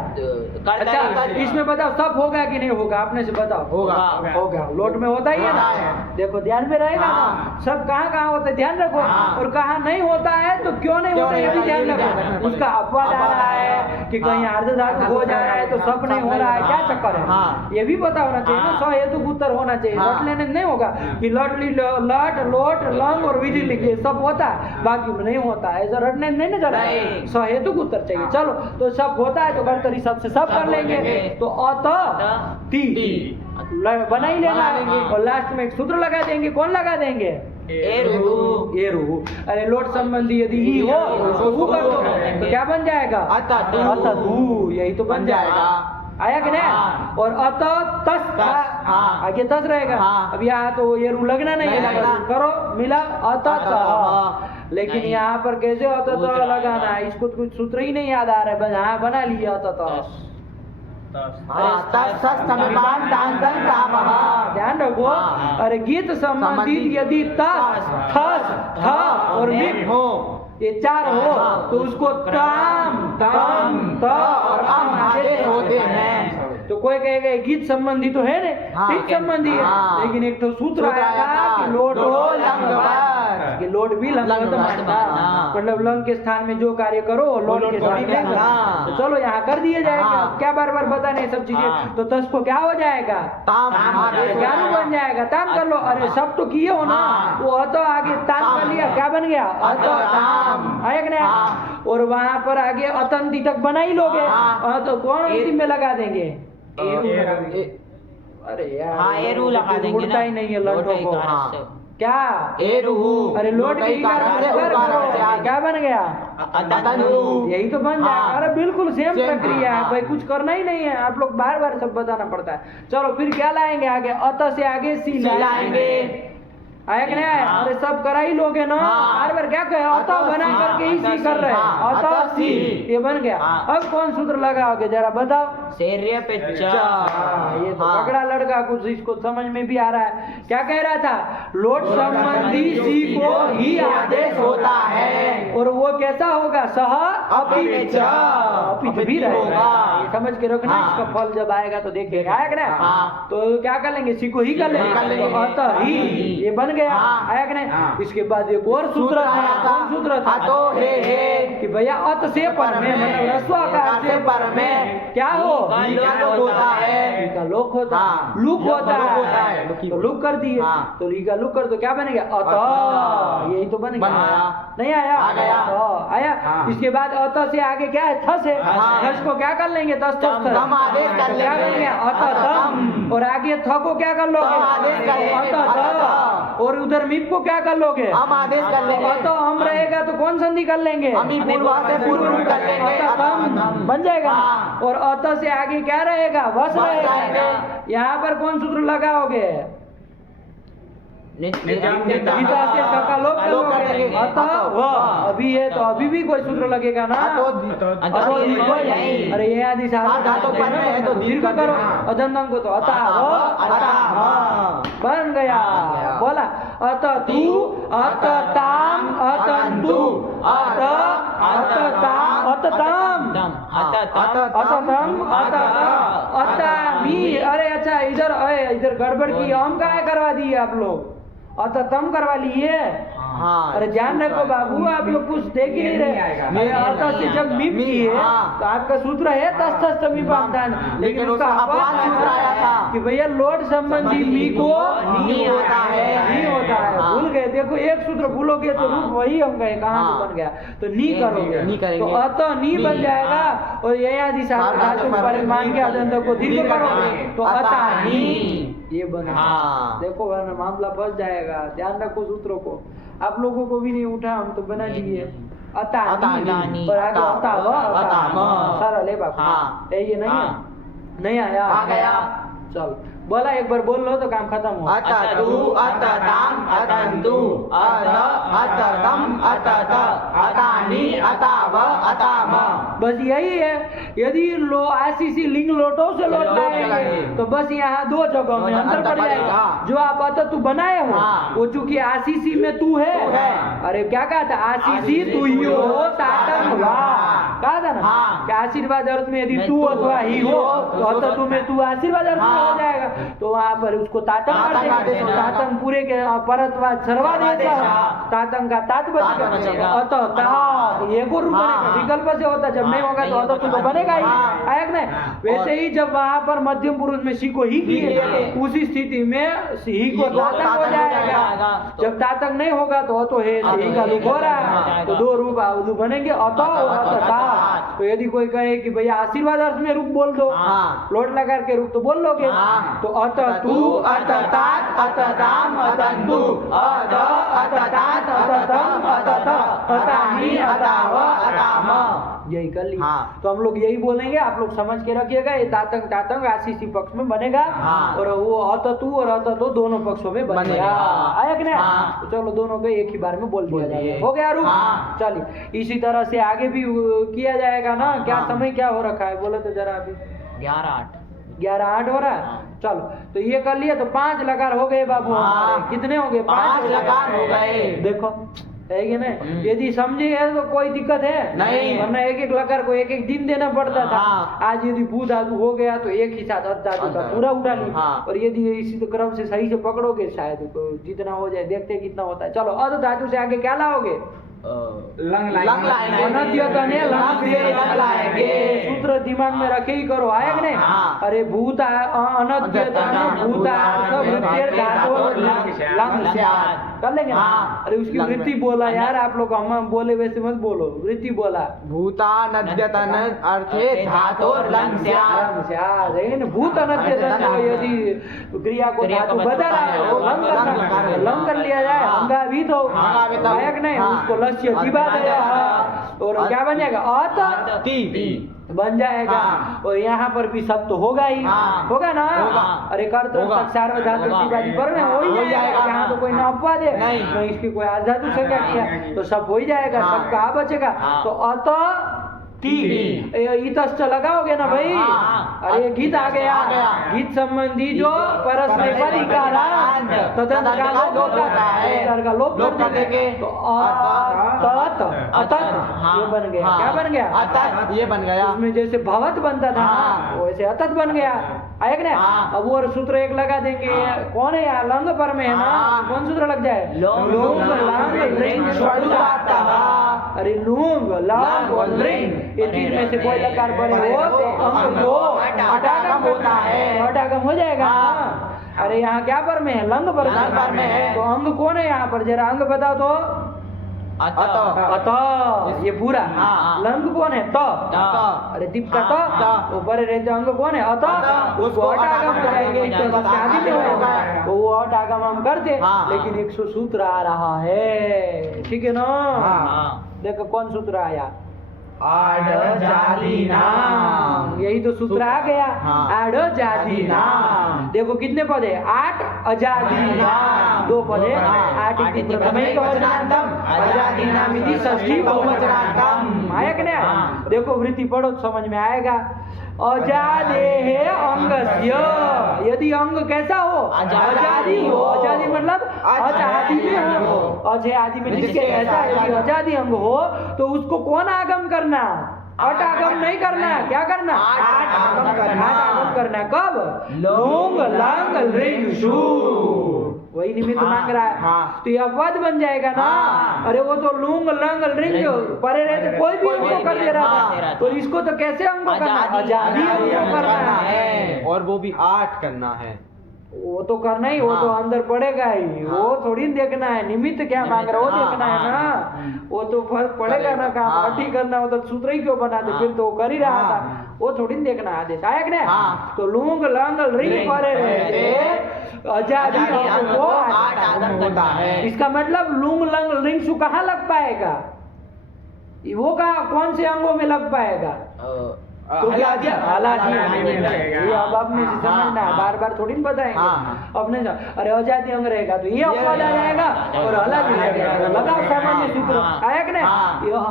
अच्छा इसमें बताओ सब होगा कि नहीं होगा, आपने से बताओ। होगा, लोट में होता ही है ना, देखो ध्यान में रहेगा ना, सब कहाँ कहाँ होता है ध्यान रखो, और कहाँ नहीं होता है तो क्यों नहीं होता ये भी ध्यान रखो। उसका अपवाद आ रहा है कि कहीं अर्ध धातु हो जा रहा है तो सब नहीं हो रहा है, क्या चक्कर है, ये भी पता होना चाहिए ना। सहेतुक उत्तर होना चाहिए, लट लेने नहीं होगा कि लट लोट लंग और विधि लिखिए सब होता है, बाकी में नहीं होता है, ऐसा रटने नहीं ना जाता है, सहेतुक उत्तर चाहिए। चलो तो सब होता है तो कर्तरी सबसे सब कर लेंगे। तो अत ती बना ही लेना है और लास्ट में एक सूत्र लगा देंगे, कौन लगा देंगे? एरु। अरे लोट संबंधी यदि ही हो तो कर दो तो क्या बन जाएगा? अततु, यही तो बन जाएगा। आया कि नहीं? और अत तस आगे तस रहेगा। अब यहाँ तो ये रू लगना नहीं है, करो मिला अतत। लेकिन यहाँ पर कैसे अतत लगाना है, इसको कुछ सूत्र ही नहीं याद आ रहा है, बस हाँ बना लिया अतत। ध्यान रखो। अरे गीत संबंधित यदि तस, थस, थ और मिप हो, ये 4 हो तो उसको ताम, तम, त और अम आदेश होते हैं। तो कोई कहेगा गीत संबंधी तो है ना, गीत संबंधी है, लेकिन एक तो सूत्र आएगा कि लोट हो लंग, कि लोट भी लंग मतलब लंग के स्थान में जो कार्य करो लोट के स्थान में। तो चलो यहाँ कर दिए जाएगा, क्या बार बार बताने सब चीजें। तो तस को क्या हो जाएगा? ताम, क्या बन जाएगा? ताम कर लो। अरे सब तो किए हो ना, वो तो आगे ताम कर लिया, क्या बन गया? ताम। आया कि नहीं? और वहां पर आगे अतंती तक बना ही लोगे, तो कौन अंतिम में लगा देंगे? अरे यार एरू लगा देंगे, उड़ता ही नहीं है लंडों को। क्या एरू? अरे लोट की क्या बन गया? यही तो बन जाएगा। अरे बिल्कुल सेम प्रक्रिया है भाई, कुछ करना ही नहीं है, आप लोग बार बार सब बताना पड़ता है। चलो फिर क्या लाएंगे आगे? अत से आगे सी लाएंगे। आया कि नहीं आया? अरे सब करा ही लोगे ना, बार बार क्या कहे अत बना करके ही सी कर रहे हैं, अत सी ये बन गया। अब कौन सूत्र लगाओगे जरा बताओ? शैर्य पे ये तो पकड़ा लड़का, कुछ इसको समझ में भी आ रहा है। क्या कह रहा था? लोट संबंधी सी को ही आदेश होता है, और वो कैसा होगा? सह अपिच, अपिच भी रहेगा, समझ के रखना। इसका फल जब आएगा तो देखेगा। आया कि नहीं? तो क्या कर लेंगे? सी को ही कर लेंगे, तो अतः ही ये बन गया। आया कि नहीं? इसके बाद एक और सूत्र था, कौन सूत्र था? तो है कि भैया अत से पर में, मतलब रस्वाकार से पर में क्या हो? लोक होता है, लोक होता है, लुक होता है, तो लुक कर दिए, तो लीका लुक कर, तो क्या बनेगा? अतः, यही तो बन गया। नहीं आया? आया। इसके बाद अतः से आगे क्या है? थस है, थस को क्या कर लेंगे? तस तस क्या करेंगे? अतः तम। और आगे थ को क्या कर लोगे? अतः। और उधर मीप को क्या कर लोगे? हम आदेश कर लेंगे। अतः हम रहेगा तो कौन संधि कर लेंगे? पूर्व कर लेंगे, अतः बन जाएगा। और अतः से आगे क्या रहेगा? वस रहेगा। यहाँ पर कौन सूत्र लगाओगे? गीता से सका लोग करोगे, अतः वह अभी है तो अभी भी कोई सूत्र लगेगा ना। अरे ये आदि है तो दीर्घ करो, अदंतम को तो अतः बन गया। बोला अतः तू, अतः ताम, अतंतु, अतः अतताम, अततम, अततम, अतामी। अरे अच्छा इधर गड़बड़ की, हम कहाँ करवा दिए आप लोग? अततम करवा लिए। अरे ध्यान रखो बाबू, आप लोग कुछ देख ही नहीं रहे। अतः से जब मीप किए तो आपका सूत्र है तस्थस्थ मीपांतान, लेकिन उसका अपवाद सूत्र आया था कि भैया लोट संबंधी मी को नहीं होता है, भूल गए। देखो एक सूत्र भूलोगे तो रूप वही हम कहे कहाँ से बन गया, तो नी करोगे तो अतः नी बन जाएगा। और ये आदि धातु परिमाण के अदंत को दीर्घ करोगे तो अतः नी ये बना। देखो वरना मामला फंस जाएगा। ध्यान रखो सूत्रों को, आप लोगों को भी नहीं उठा, हम तो बना दिए अतानी और आगे अताव सरल है बाबू। ये नहीं आया? आ गया। चलो बोला एक बार बोल लो तो काम खत्म हो। अततु अतताम अतंतु अत अततम अतत अतानि अताव अताम। बस यही है। यदि लो आशीषी लिंग लोटो से लौटाएंगे तो बस यहाँ दो जगह में अंतर पड़ जाएगा। जो आप अततु बनाए हो वो चूंकि आशीषी में तू है। अरे क्या कहा था, आशीषी तू ही हो तातम वाह कहा था ना कि आशीर्वाद अर्थ में यदि तू अथवा ही हो तो अततु में तू आशीर्वाद अर्थ में हो जाएगा। तो वहाँ पर उसको तातम कर देंगे। तो तातम पूरे के परत्वाद सर्वादेश तातम का तात बचेगा। अतः तात एक और रूप बनेगा, विकल्प से होता जब नहीं होगा तो अततु तो बनेगा ही है कि नहीं। वैसे ही जब वहाँ पर मध्यम पुरुष में सी को ही किए उसी स्थिति में ही को तातक हो जाएगा। जब तातक नहीं होगा तो अतो है ही का रूप हो रहा है। तो दो रूप बनेंगे अतो और अतः। तो यदि कोई कहे कि भैया आशीर्वाद अर्थ में रूप बोल दो लोट लगा के रूप तो बोल लोगे। तो अततु अततात अतताम अतंतु अत अततात अततम अतत अतानि अताव अताम। यही कर ली। तो हम लोग यही बोलेंगे, आप लोग समझ के रखिएगा। ये तातंग तातंग आशीषी पक्ष में बनेगा और वो अततु और अततो दोनों पक्षों में बनेगा। आया कि नहीं। तो चलो दोनों को एक ही बार में बोल दिया जाएगा। हो गया रूप। चलिए इसी तरह से आगे भी किया जाएगा ना। क्या समय क्या हो रखा है बोले तो जरा अभी 11:08 हो रहा है। चलो तो ये कर लिया तो 5 लकार हो गए बाबू। कितने हो गए? 5 लकार हो गए। देखो है कि नहीं। यदि समझे है तो कोई दिक्कत है नहीं, वरना एक एक लकार को एक एक दिन देना पड़ता था। आज यदि भू धातु हो गया तो एक ही साथ अध धातु का पूरा उठा लिया। और यदि इसी क्रम से सही से पकड़ोगे शायद तो जितना हो जाए, देखते कितना होता है। चलो अध धातु से आगे क्या लाओगे? लंग लाएंगे। लंग लाएंगे। सूत्र दिमाग में रखे ही करो। आया कि नहीं। अरे भूता अनद्यतन भूतार्थ वृत्तिर धातु लंग कर लेंगे ना। अरे उसकी वृत्ति बोला यार, आप लोग हम बोले वैसे मत बोलो, वृत्ति बोला। भूता नद्यतन अर्थे धातु लंग स्यात्। भूत अनद्यतन यदि क्रिया को धातु बदल रहा है वो लंग कर लिया जाए। अंगा भी तो आया कि नहीं। उसको लक्ष्य दिवा दिया और क्या बन जाएगा? अत बन जाएगा। और यहाँ पर भी सब तो होगा ही। होगा ना। अरे कर्तव्य पर में हो ही जाएगा। यहाँ तो कोई ना अपवाद है नहीं, इसकी कोई आधातु से क्या किया तो सब हो ही जाएगा। सब कहाँ बचेगा? तो अत इतश्च लगाओगे ना भाई। अरे गीत आ गया। गीत संबंधी जो परस्मै पदिकारांत तदंत का लोप होता है का लोप कर देंगे तो अतत अतत ये बन गया। क्या बन गया? अतत ये बन गया। उसमें जैसे भवत बनता था वैसे अतत बन गया। आया कि नहीं। अब वो सूत्र एक लगा देंगे। कौन है यार? लंग पर में है ना। कौन सूत्र लग जाए? लोंग लंग लिंग स्वरूपातः। अरे लूंग लंग और लिंग ये तीन में से कोई लकार बने हो तो अंग को अटागम होता है। अटागम हो जाएगा। अरे यहाँ क्या पर में है? लंग पर में है। तो अंग कौन है यहाँ पर? जरा अंग बताओ तो। अत ये पूरा। लंग कौन है? त। अरे दीप का त ऊपर रहते अंग कौन है? अत। उसको अटागम हो जाएंगे आदि में होगा तो वो अटागम हम करते। लेकिन एक सूत्र आ रहा है, ठीक है ना। देखो कौन सूत्र आया? आड जाति नाम। यही तो सूत्र आ गया। आड जाति नाम। देखो कितने पद है? 8 अजादि नाम। 2 पद है। 8 इति प्रथमैकवचनान्तम अजादि नाम इति षष्ठी बहुवचनान्तम। आया कि नहीं। देखो वृत्ति पढ़ो तो समझ में आएगा। अजादेहे अंगस्य यदि अंग कैसा हो? अजादि हो। अजादि मतलब अजादि में हो। अजय आदि में जिसके ऐसा यदि अजादि अंग हो तो उसको कौन आगम करना? अटागम नहीं करना। क्या करना? आगम करना। कब? लोंग लांग लिंग शू। वही निमित्त मांग रहा है। तो ये अपवाद बन जाएगा ना। अरे वो तो लूंग लंग लिंग परे रहते कोई भी अंग कर दे रहा था तो इसको तो कैसे अंग करना? आजादी अंग करना है। और वो भी 8 करना है। वो तो करना ही। वो तो अंदर पड़ेगा ही। वो थोड़ी देखना है निमित्त क्या मांग रहा है वो देखना है ना। वो तो फर्क पड़ेगा ना। काम अठी करना हो तो सूत्र ही क्यों बनाते? फिर तो वो कर ही रहा था। वो थोड़ी देखना आदेश आया कि नहीं। तो लूंग लंग रिंग परे रहते आजादी को 8 आगम होता है। इसका मतलब लूंग लंग रिंग शू कहाँ लग पाएगा? वो कहाँ कौन से अंगों में लग पाएगा? हलाजी लगेगा। ये अब अपने से समझना है, बार बार थोड़ी ना बताएंगे अपने से। अरे आजादी अंग रहेगा तो ये अपवाद आ जाएगा और हलाजी लगेगा, लगाओ सामान्य सूत्र। आया कि नहीं?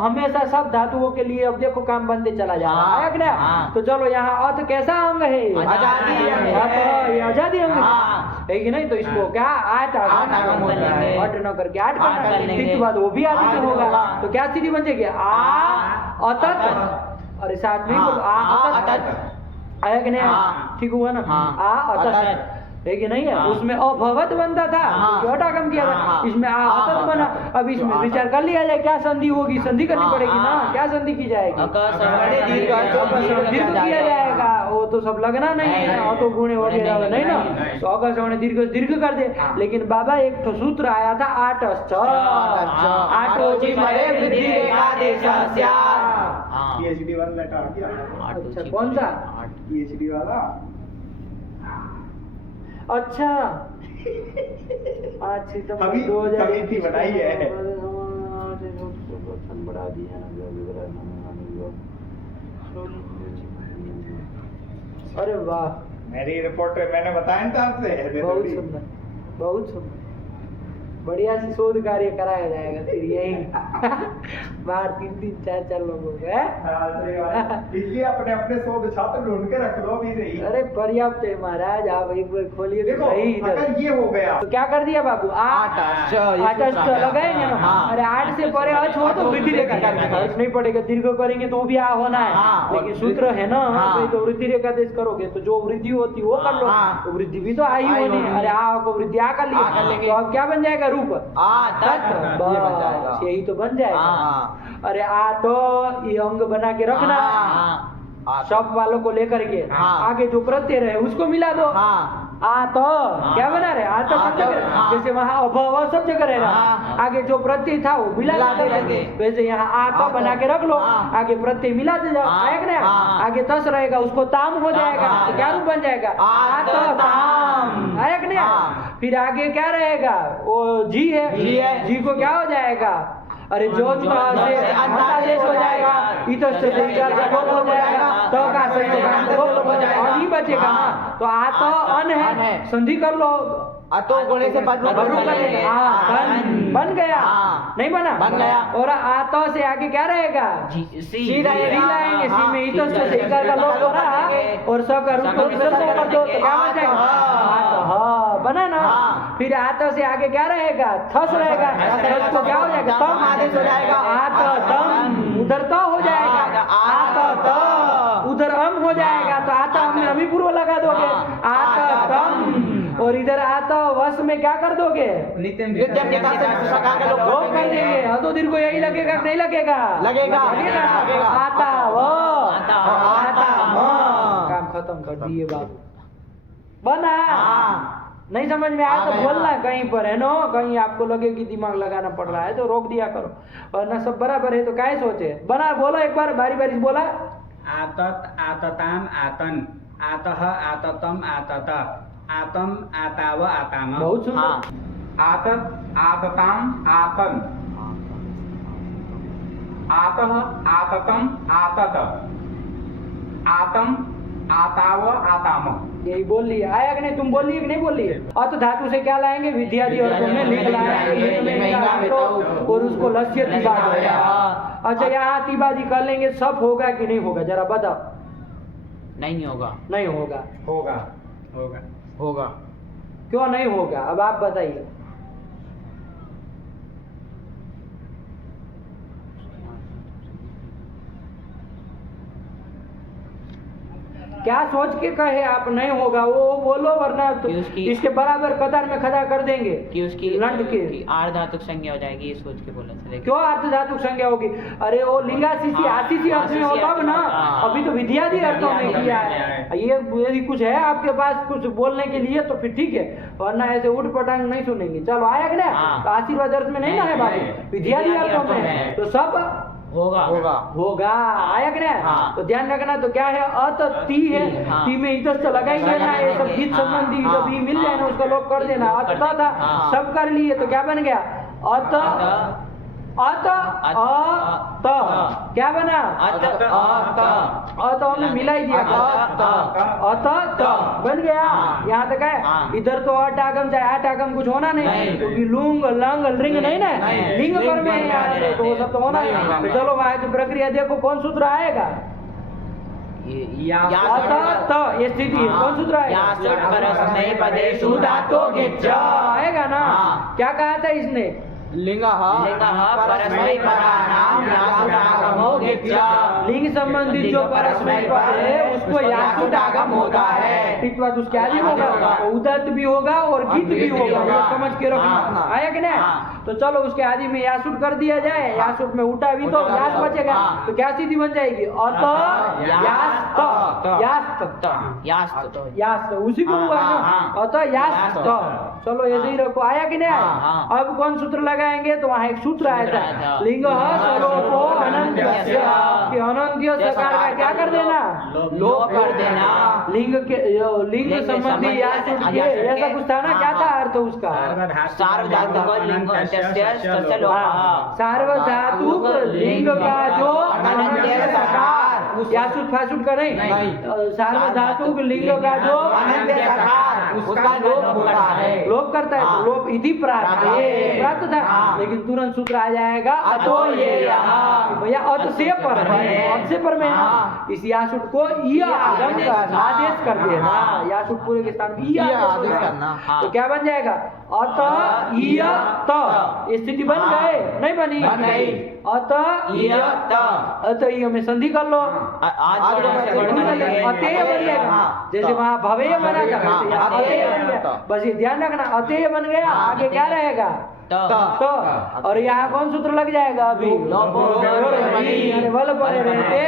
हमेशा सब धातुओं के लिए अब देखो काम बनते चला जा रहा है। आया कि नहीं? तो चलो यहाँ अत कैसा अंग है? आजादी अंग है। ये आजादी अंग है कि नहीं? तो इसको क्या 8 न करके 8 करना, ठीक बात, वो भी आदि में होगा। तो क्या स्थिति बन जाएगी? आ अतत। अरे साथ में बोलो आ अतत। आया कि नहीं? ठीक हुआ ना? आ अतत है कि नहीं है? उसमें अभवत बनता था, हटा कम किया था, इसमें आ अतत बना। अब इसमें विचार कर लिया जाए क्या संधि होगी? संधि करनी पड़ेगी ना। क्या संधि की जाएगी? दीर्घ किया जाएगा। वो तो सब लगना नहीं है, तो गुणे वगैरह नहीं ना। तो अगर सवर्ण दीर्घ दीर्घ कर दे। लेकिन बाबा एक तो सूत्र आया था 8 पीएचडी वाला लेटर आ गया। अच्छा कौन सा? पीएचडी वाला। अच्छा आज अभी समिति बनाई है। बढ़ा दिया। अरे वाह, मेरी रिपोर्ट मैंने बताया ना आपसे। बहुत सुंदर, बहुत सुंदर, बढ़िया से शोध कार्य कराया जाएगा फिर यही बाहर 3-3, 4-4 लोगों को। इसलिए अपने अपने शोध छात्र ढूंढ के रख लो अभी से ही। अरे पर्याप्त है महाराज, आप एक बार खोलिए तो सही। अगर ये हो गया तो क्या कर दिया बाबू? 8 लगाएंगे ना। अरे 8 से परे अच हो तो वृद्धि रेखा फर्क नहीं पड़ेगा। दीर्घ करेंगे तो भी आ होना है, लेकिन सूत्र है ना। तो वृद्धि रेखा देश करोगे तो जो वृद्धि होती वो कर लो, तो वृद्धि भी तो आ ही होनी है। अरे आ को वृद्धि आ कर लिया तो अब क्या बन जाएगा? रूप यही तो बन जाएगा। अरे आ तो ये अंग बना के रखना, सब वालों को लेकर के आगे जो प्रत्यय रहे उसको मिला दो। आ तो क्या बना रहे? आ तो सब जगह, जैसे वहाँ अभाव सब जगह रहेगा, आगे जो प्रत्यय था वो मिला देंगे। वैसे यहाँ आ तो बना के रख लो, आगे प्रत्यय मिला दे जाओ। आएगा ना? आगे तस रहेगा, उसको ताम हो जाएगा। तो क्या रूप बन जाएगा? आ तो ताम। आएगा ना? फिर आगे क्या रहेगा? वो जी है, जी को क्या हो जाएगा? अरे जो से अंतादेश हो जाएगा, इतस्त से इकार का लोप हो जाएगा, तो का संयोग का लोप हो जाएगा, और ही बचेगा ना। तो आ तो अन है, संधि कर लो। तो गुणे से बन गया, नहीं बना? बन गया। और आ तो से आगे क्या रहेगा? सी लाएंगे। सी में इतस्त से इकार का लोप हो रहा और स का रूप को कर दो तो क्या बन जाएगा? बना ना। फिर आत से आगे क्या रहेगा? थस रहेगा, थस को क्या हो जाएगा? तम आदेश हो जाएगा। आत तम, उधर तो हो जाएगा। आत त उधर अम हो जाएगा, तो आता हम में अमी पूर्व लगा दोगे। आत तम, और इधर आता वश में क्या कर दोगे? नित्यम के साथ लोप कर देंगे। तो दीर्घ यही लगेगा नहीं लगेगा? लगेगा। आता वो काम खत्म कर दिए बाबू। बना नहीं समझ में आया तो बोलना कहीं पर है ना। कहीं आपको लगे कि दिमाग लगाना पड़ रहा है तो रोक दिया करो, और ना सब बराबर है तो काहे सोचे। बना बोलो एक बार, बारी बारी बोला। आतत आतताम आतन, आतः आततम आतत, आतम आताव आताम। बहुत सुंदर। आतत आतताम आतन, आतः आततम आतत, आतम आताव आताम। यही बोल लिया। आया कि नहीं? तुम बोल लिए कि नहीं बोल लिए? अत धातु से क्या लाएंगे? विद्यादि अर्थों में लिख लाएंगे और उसको लक्ष्य तिबाद होगा। अच्छा यहाँ तिबादी कर लेंगे, सब होगा कि नहीं होगा? जरा बताओ। नहीं होगा। नहीं होगा। होगा। होगा। होगा। क्यों नहीं होगा? अब आप बताइए। क्या सोच के कहे आप नहीं होगा? वो बोलो, वरना तो इसके बराबर कतार में खड़ा कर देंगे कि उसकी लंड के आर्धातुक संज्ञा हो जाएगी, ये सोच के बोला था। क्यों अर्धधातुक संज्ञा होगी? अरे वो लिंगाशीषी आशीषी अर्थ में होता ना, अभी तो विद्यादि अर्थों में किया है। ये यदि कुछ है आपके पास कुछ बोलने के लिए तो फिर ठीक है, वरना ऐसे उठ पटांग नहीं सुनेंगे। चलो आया कि नहीं? तो आशीर्वाद अर्थ में नहीं ना है बाबू, विद्यादि अर्थों में तो सब होगा। होगा। आया कि नहीं? तो ध्यान रखना। तो क्या है? अत ती है, ती में इतस्त लगा ही देना। ये सब गीत संबंधी जब भी मिल जाए ना उसका लोप कर देना। अत था सब कर लिए तो क्या बन गया? अत अत अत क्या बना? अत हमने मिला ही दिया, अत त बन गया। यहाँ तक है। इधर तो अट आगम चाहे आठ आगम कुछ होना नहीं, क्योंकि लुंग लंग लिंग नहीं ना, लिंग पर में है, तो वो सब तो होना नहीं। तो चलो वहाँ की प्रक्रिया देखो, कौन सूत्र आएगा? ये स्थिति है, कौन सूत्र आएगा ना? क्या कहा था इसने? लिंग लिंग संबंधित जो परस्मय पद है उसको यासुट आगम होता है। पित्वाद उसके आदि होगा, उदत भी होगा और गीत भी होगा, ये समझ के रखना। आया कि नहीं? तो चलो उसके आदि में यासुट कर दिया जाए। यासुट में उठा भी तो यास बचेगा, तो क्या स्थिति बन जाएगी? अत यास्त उसी को हुआ ना, अत यास्त। चलो ऐसे ही रखो। आया कि नहीं? अब कौन सूत्र लगाएंगे? तो वहाँ एक सूत्र आया था, लिंग स्वरूपो अनंत्य, कि अनंत्य सकार का क्या कर देना? लोप कर देना। लिंग के लिंग संबंधी यासुट के ऐसा कुछ था ना, क्या था अर्थ उसका? सार्वधातुक लिंग का जो अनंत्य सकार, यासुट फासुट का नहीं, सार्वधातुक लिंग का जो अनंत्य सकार उसका लोप होता है, लोप करता है। तो लोप इति प्राप्त था, लेकिन तुरंत सूत्र आ जाएगा अतो ये भैया अत से पर है, अत से पर में इस यासुट को य आगम का आदेश कर देना। यासुट पूरे के स्थान में य आदेश करना, तो क्या बन जाएगा? अत य त। स्थिति बन गए? नहीं बनी? अत य त, अत य में संधि कर लो, अतेय बन जाएगा। जैसे वहाँ भवेय बना था, अतेय बन गया। बस ये ध्यान रखना, अतेय बन गया, आगे क्या रहेगा? तो और यहाँ कौन सूत्र लग जाएगा? अभी वल बने रहते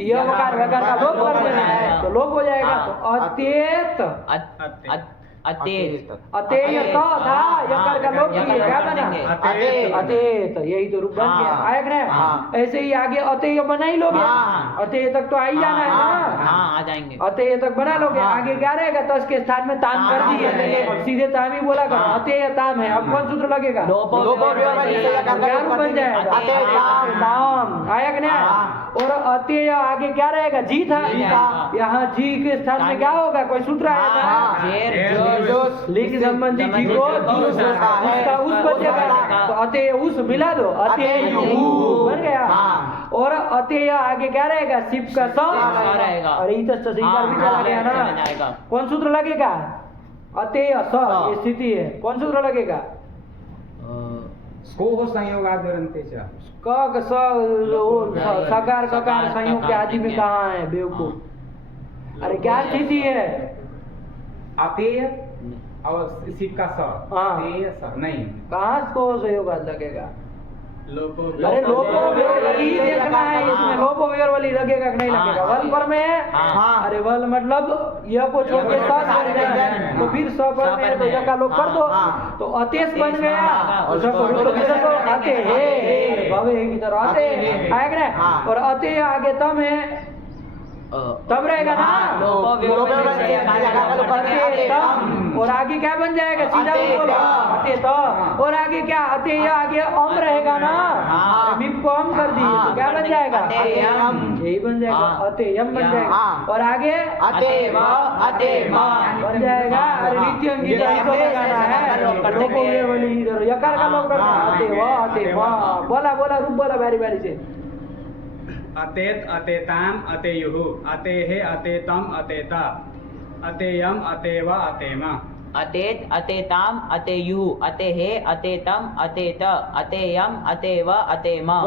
ये वकार वकार का लोप कर देना है, तो लोप हो जाएगा। तो अतेत अतेय तो था, यकार का लोप किए, क्या बना? अतेत। यही तो रूप बन गया। आया कि नहीं? ऐसे ही आगे अतेय बना ही लोगे, अतेय तक तो आ ही जाना है ना, आ जाएंगे। अतेय तक बना लोगे, आगे क्या रहेगा? तस के स्थान में ताम कर दिए, सीधे ताम ही बोला कर, अतेय ताम है। अब कौन सूत्र लगेगा? क्या रूप बन जाएगा? ताम। आया कि नहीं? और अतेय आगे क्या रहेगा? जी था, यहाँ जी के स्थान में क्या होगा? कोई सूत्र आएगा? लिंग संबंधी जी को उसका उस बचेगा, तो अतेय उस मिला दो, अतेय बन गया। और अतेय आगे क्या रहेगा? सिप का स रहेगा, और इधर भी चला गया ना। कौन सूत्र लगेगा? अतेय स, ये स्थिति है। कौन सूत्र लगेगा? सकार ककार संयोग के आदि में कहाँ है बेवकूफ? अरे क्या स्थिति है? अतेय और सिप का स नहीं, कहाँ को सहयोग लगेगा? लोपो अरे लोपो वेरवली देखना है इसमें, लोपो वेरवली लगेगा कि नहीं लगेगा? वल पर में है। अरे वल मतलब यह को छोड़ के स बन जाए, तो फिर स पर में तो यह का लोप कर दो, तो अतेश बन गया। और सब रूप किधर को आते हैं, भवे की तरह आते हैं, आया कि नहीं? और अते आगे तम है, तब रहेगा ना, और आगे क्या बन जाएगा? सीधा बोलो अते तो, और आगे क्या? अते या आगे अम रहेगा ना, मिप को अम कर दिए तो क्या बन जाएगा? यही बन जाएगा, अतेयम बन जाएगा। और आगे अतेव अतेमा बन जाएगा। अरे नित्य अंगित लगाना है, लोको वेवली इधर यकार का लोप करना, अतेव अतेमा। बोला बोला रूप बोला बारी बारी से। अतेत अतेताम अतेयुहु, अतेहे अतेतम अतेता, अतेयम अतेवा अतेमा। अतेत अतेताम अतेयुहु, अतेहे अतेतम अतेत, अतेयम अतेव अतेमा।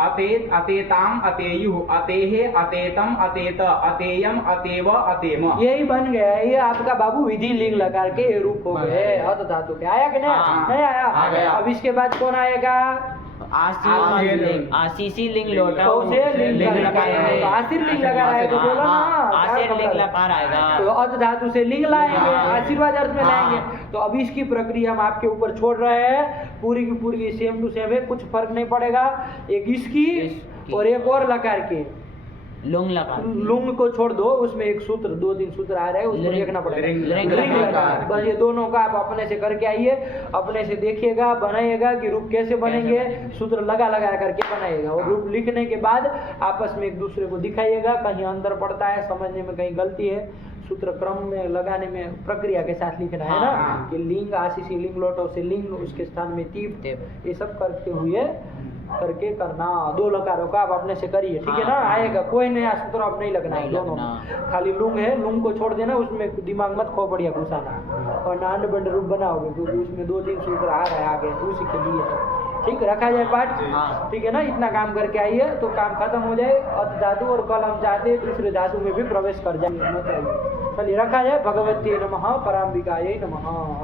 अतेत अतेताम अतेयुहु, अतेहे अतेतम अतेत, अतेयम अतेव अतेमा। यही बन गया। ये आपका बाबू विधि लिंग लगा के ये रूप हो गए अत धातु के। आया कि नहीं? नहीं आया। अब इसके बाद कौन आएगा? आशीषी लिंग लौटा, आशीर लिंग लगा रहा है तो बोलो ना, आशीर लिंग लकार आएगा, तो अत धातु से लिंग लाएंगे, आशीर्वाद अर्थ में लाएंगे। तो अब इसकी प्रक्रिया हम आपके ऊपर छोड़ रहे हैं, पूरी की पूरी सेम टू सेम है, कुछ फर्क नहीं पड़ेगा। एक इसकी और एक और लकार की, लुंग लकार लुंग को छोड़ दो, उसमें एक सूत्र, 2-3 सूत्र आ रहे हैं, उसको देखना पड़ेगा। लिंग लकार। बस ये दोनों का आप अपने से करके आइए, अपने से देखिएगा, बनाइएगा कि रूप कैसे बनेंगे, सूत्र लगा करके बनाइएगा। और रूप लिखने के बाद आपस में एक दूसरे को दिखाइएगा, कहीं अंदर पड़ता है, समझने में कहीं गलती है, सूत्र क्रम में लगाने में प्रक्रिया के साथ लिखना है ना, कि लिंग आशीषी लिंग लोटो से लिंग, उसके स्थान में तीप, ये सब करते हुए करके करना। 2 लकारों का आप अपने से करिए, ठीक है ना, आएगा। कोई नया सूत्र आप नहीं लगना है, दोनों खाली लुंग है, लुंग को छोड़ देना, उसमें दिमाग मत खोपड़िया घुसाना और नांड बंड रूप बनाओगे, क्योंकि उसमें 2-3 सूत्र आ रहे हैं आगे, उसी के लिए है। ठीक, रखा जाए पाठ, ठीक है ना, इतना काम करके आइए तो काम खत्म हो जाए। अत धातु और कल हम चाहते हैं दूसरे धातु में भी प्रवेश कर जाए। चलिए रखा जाए। भगवती नमः, पराम्बिकायै नमः।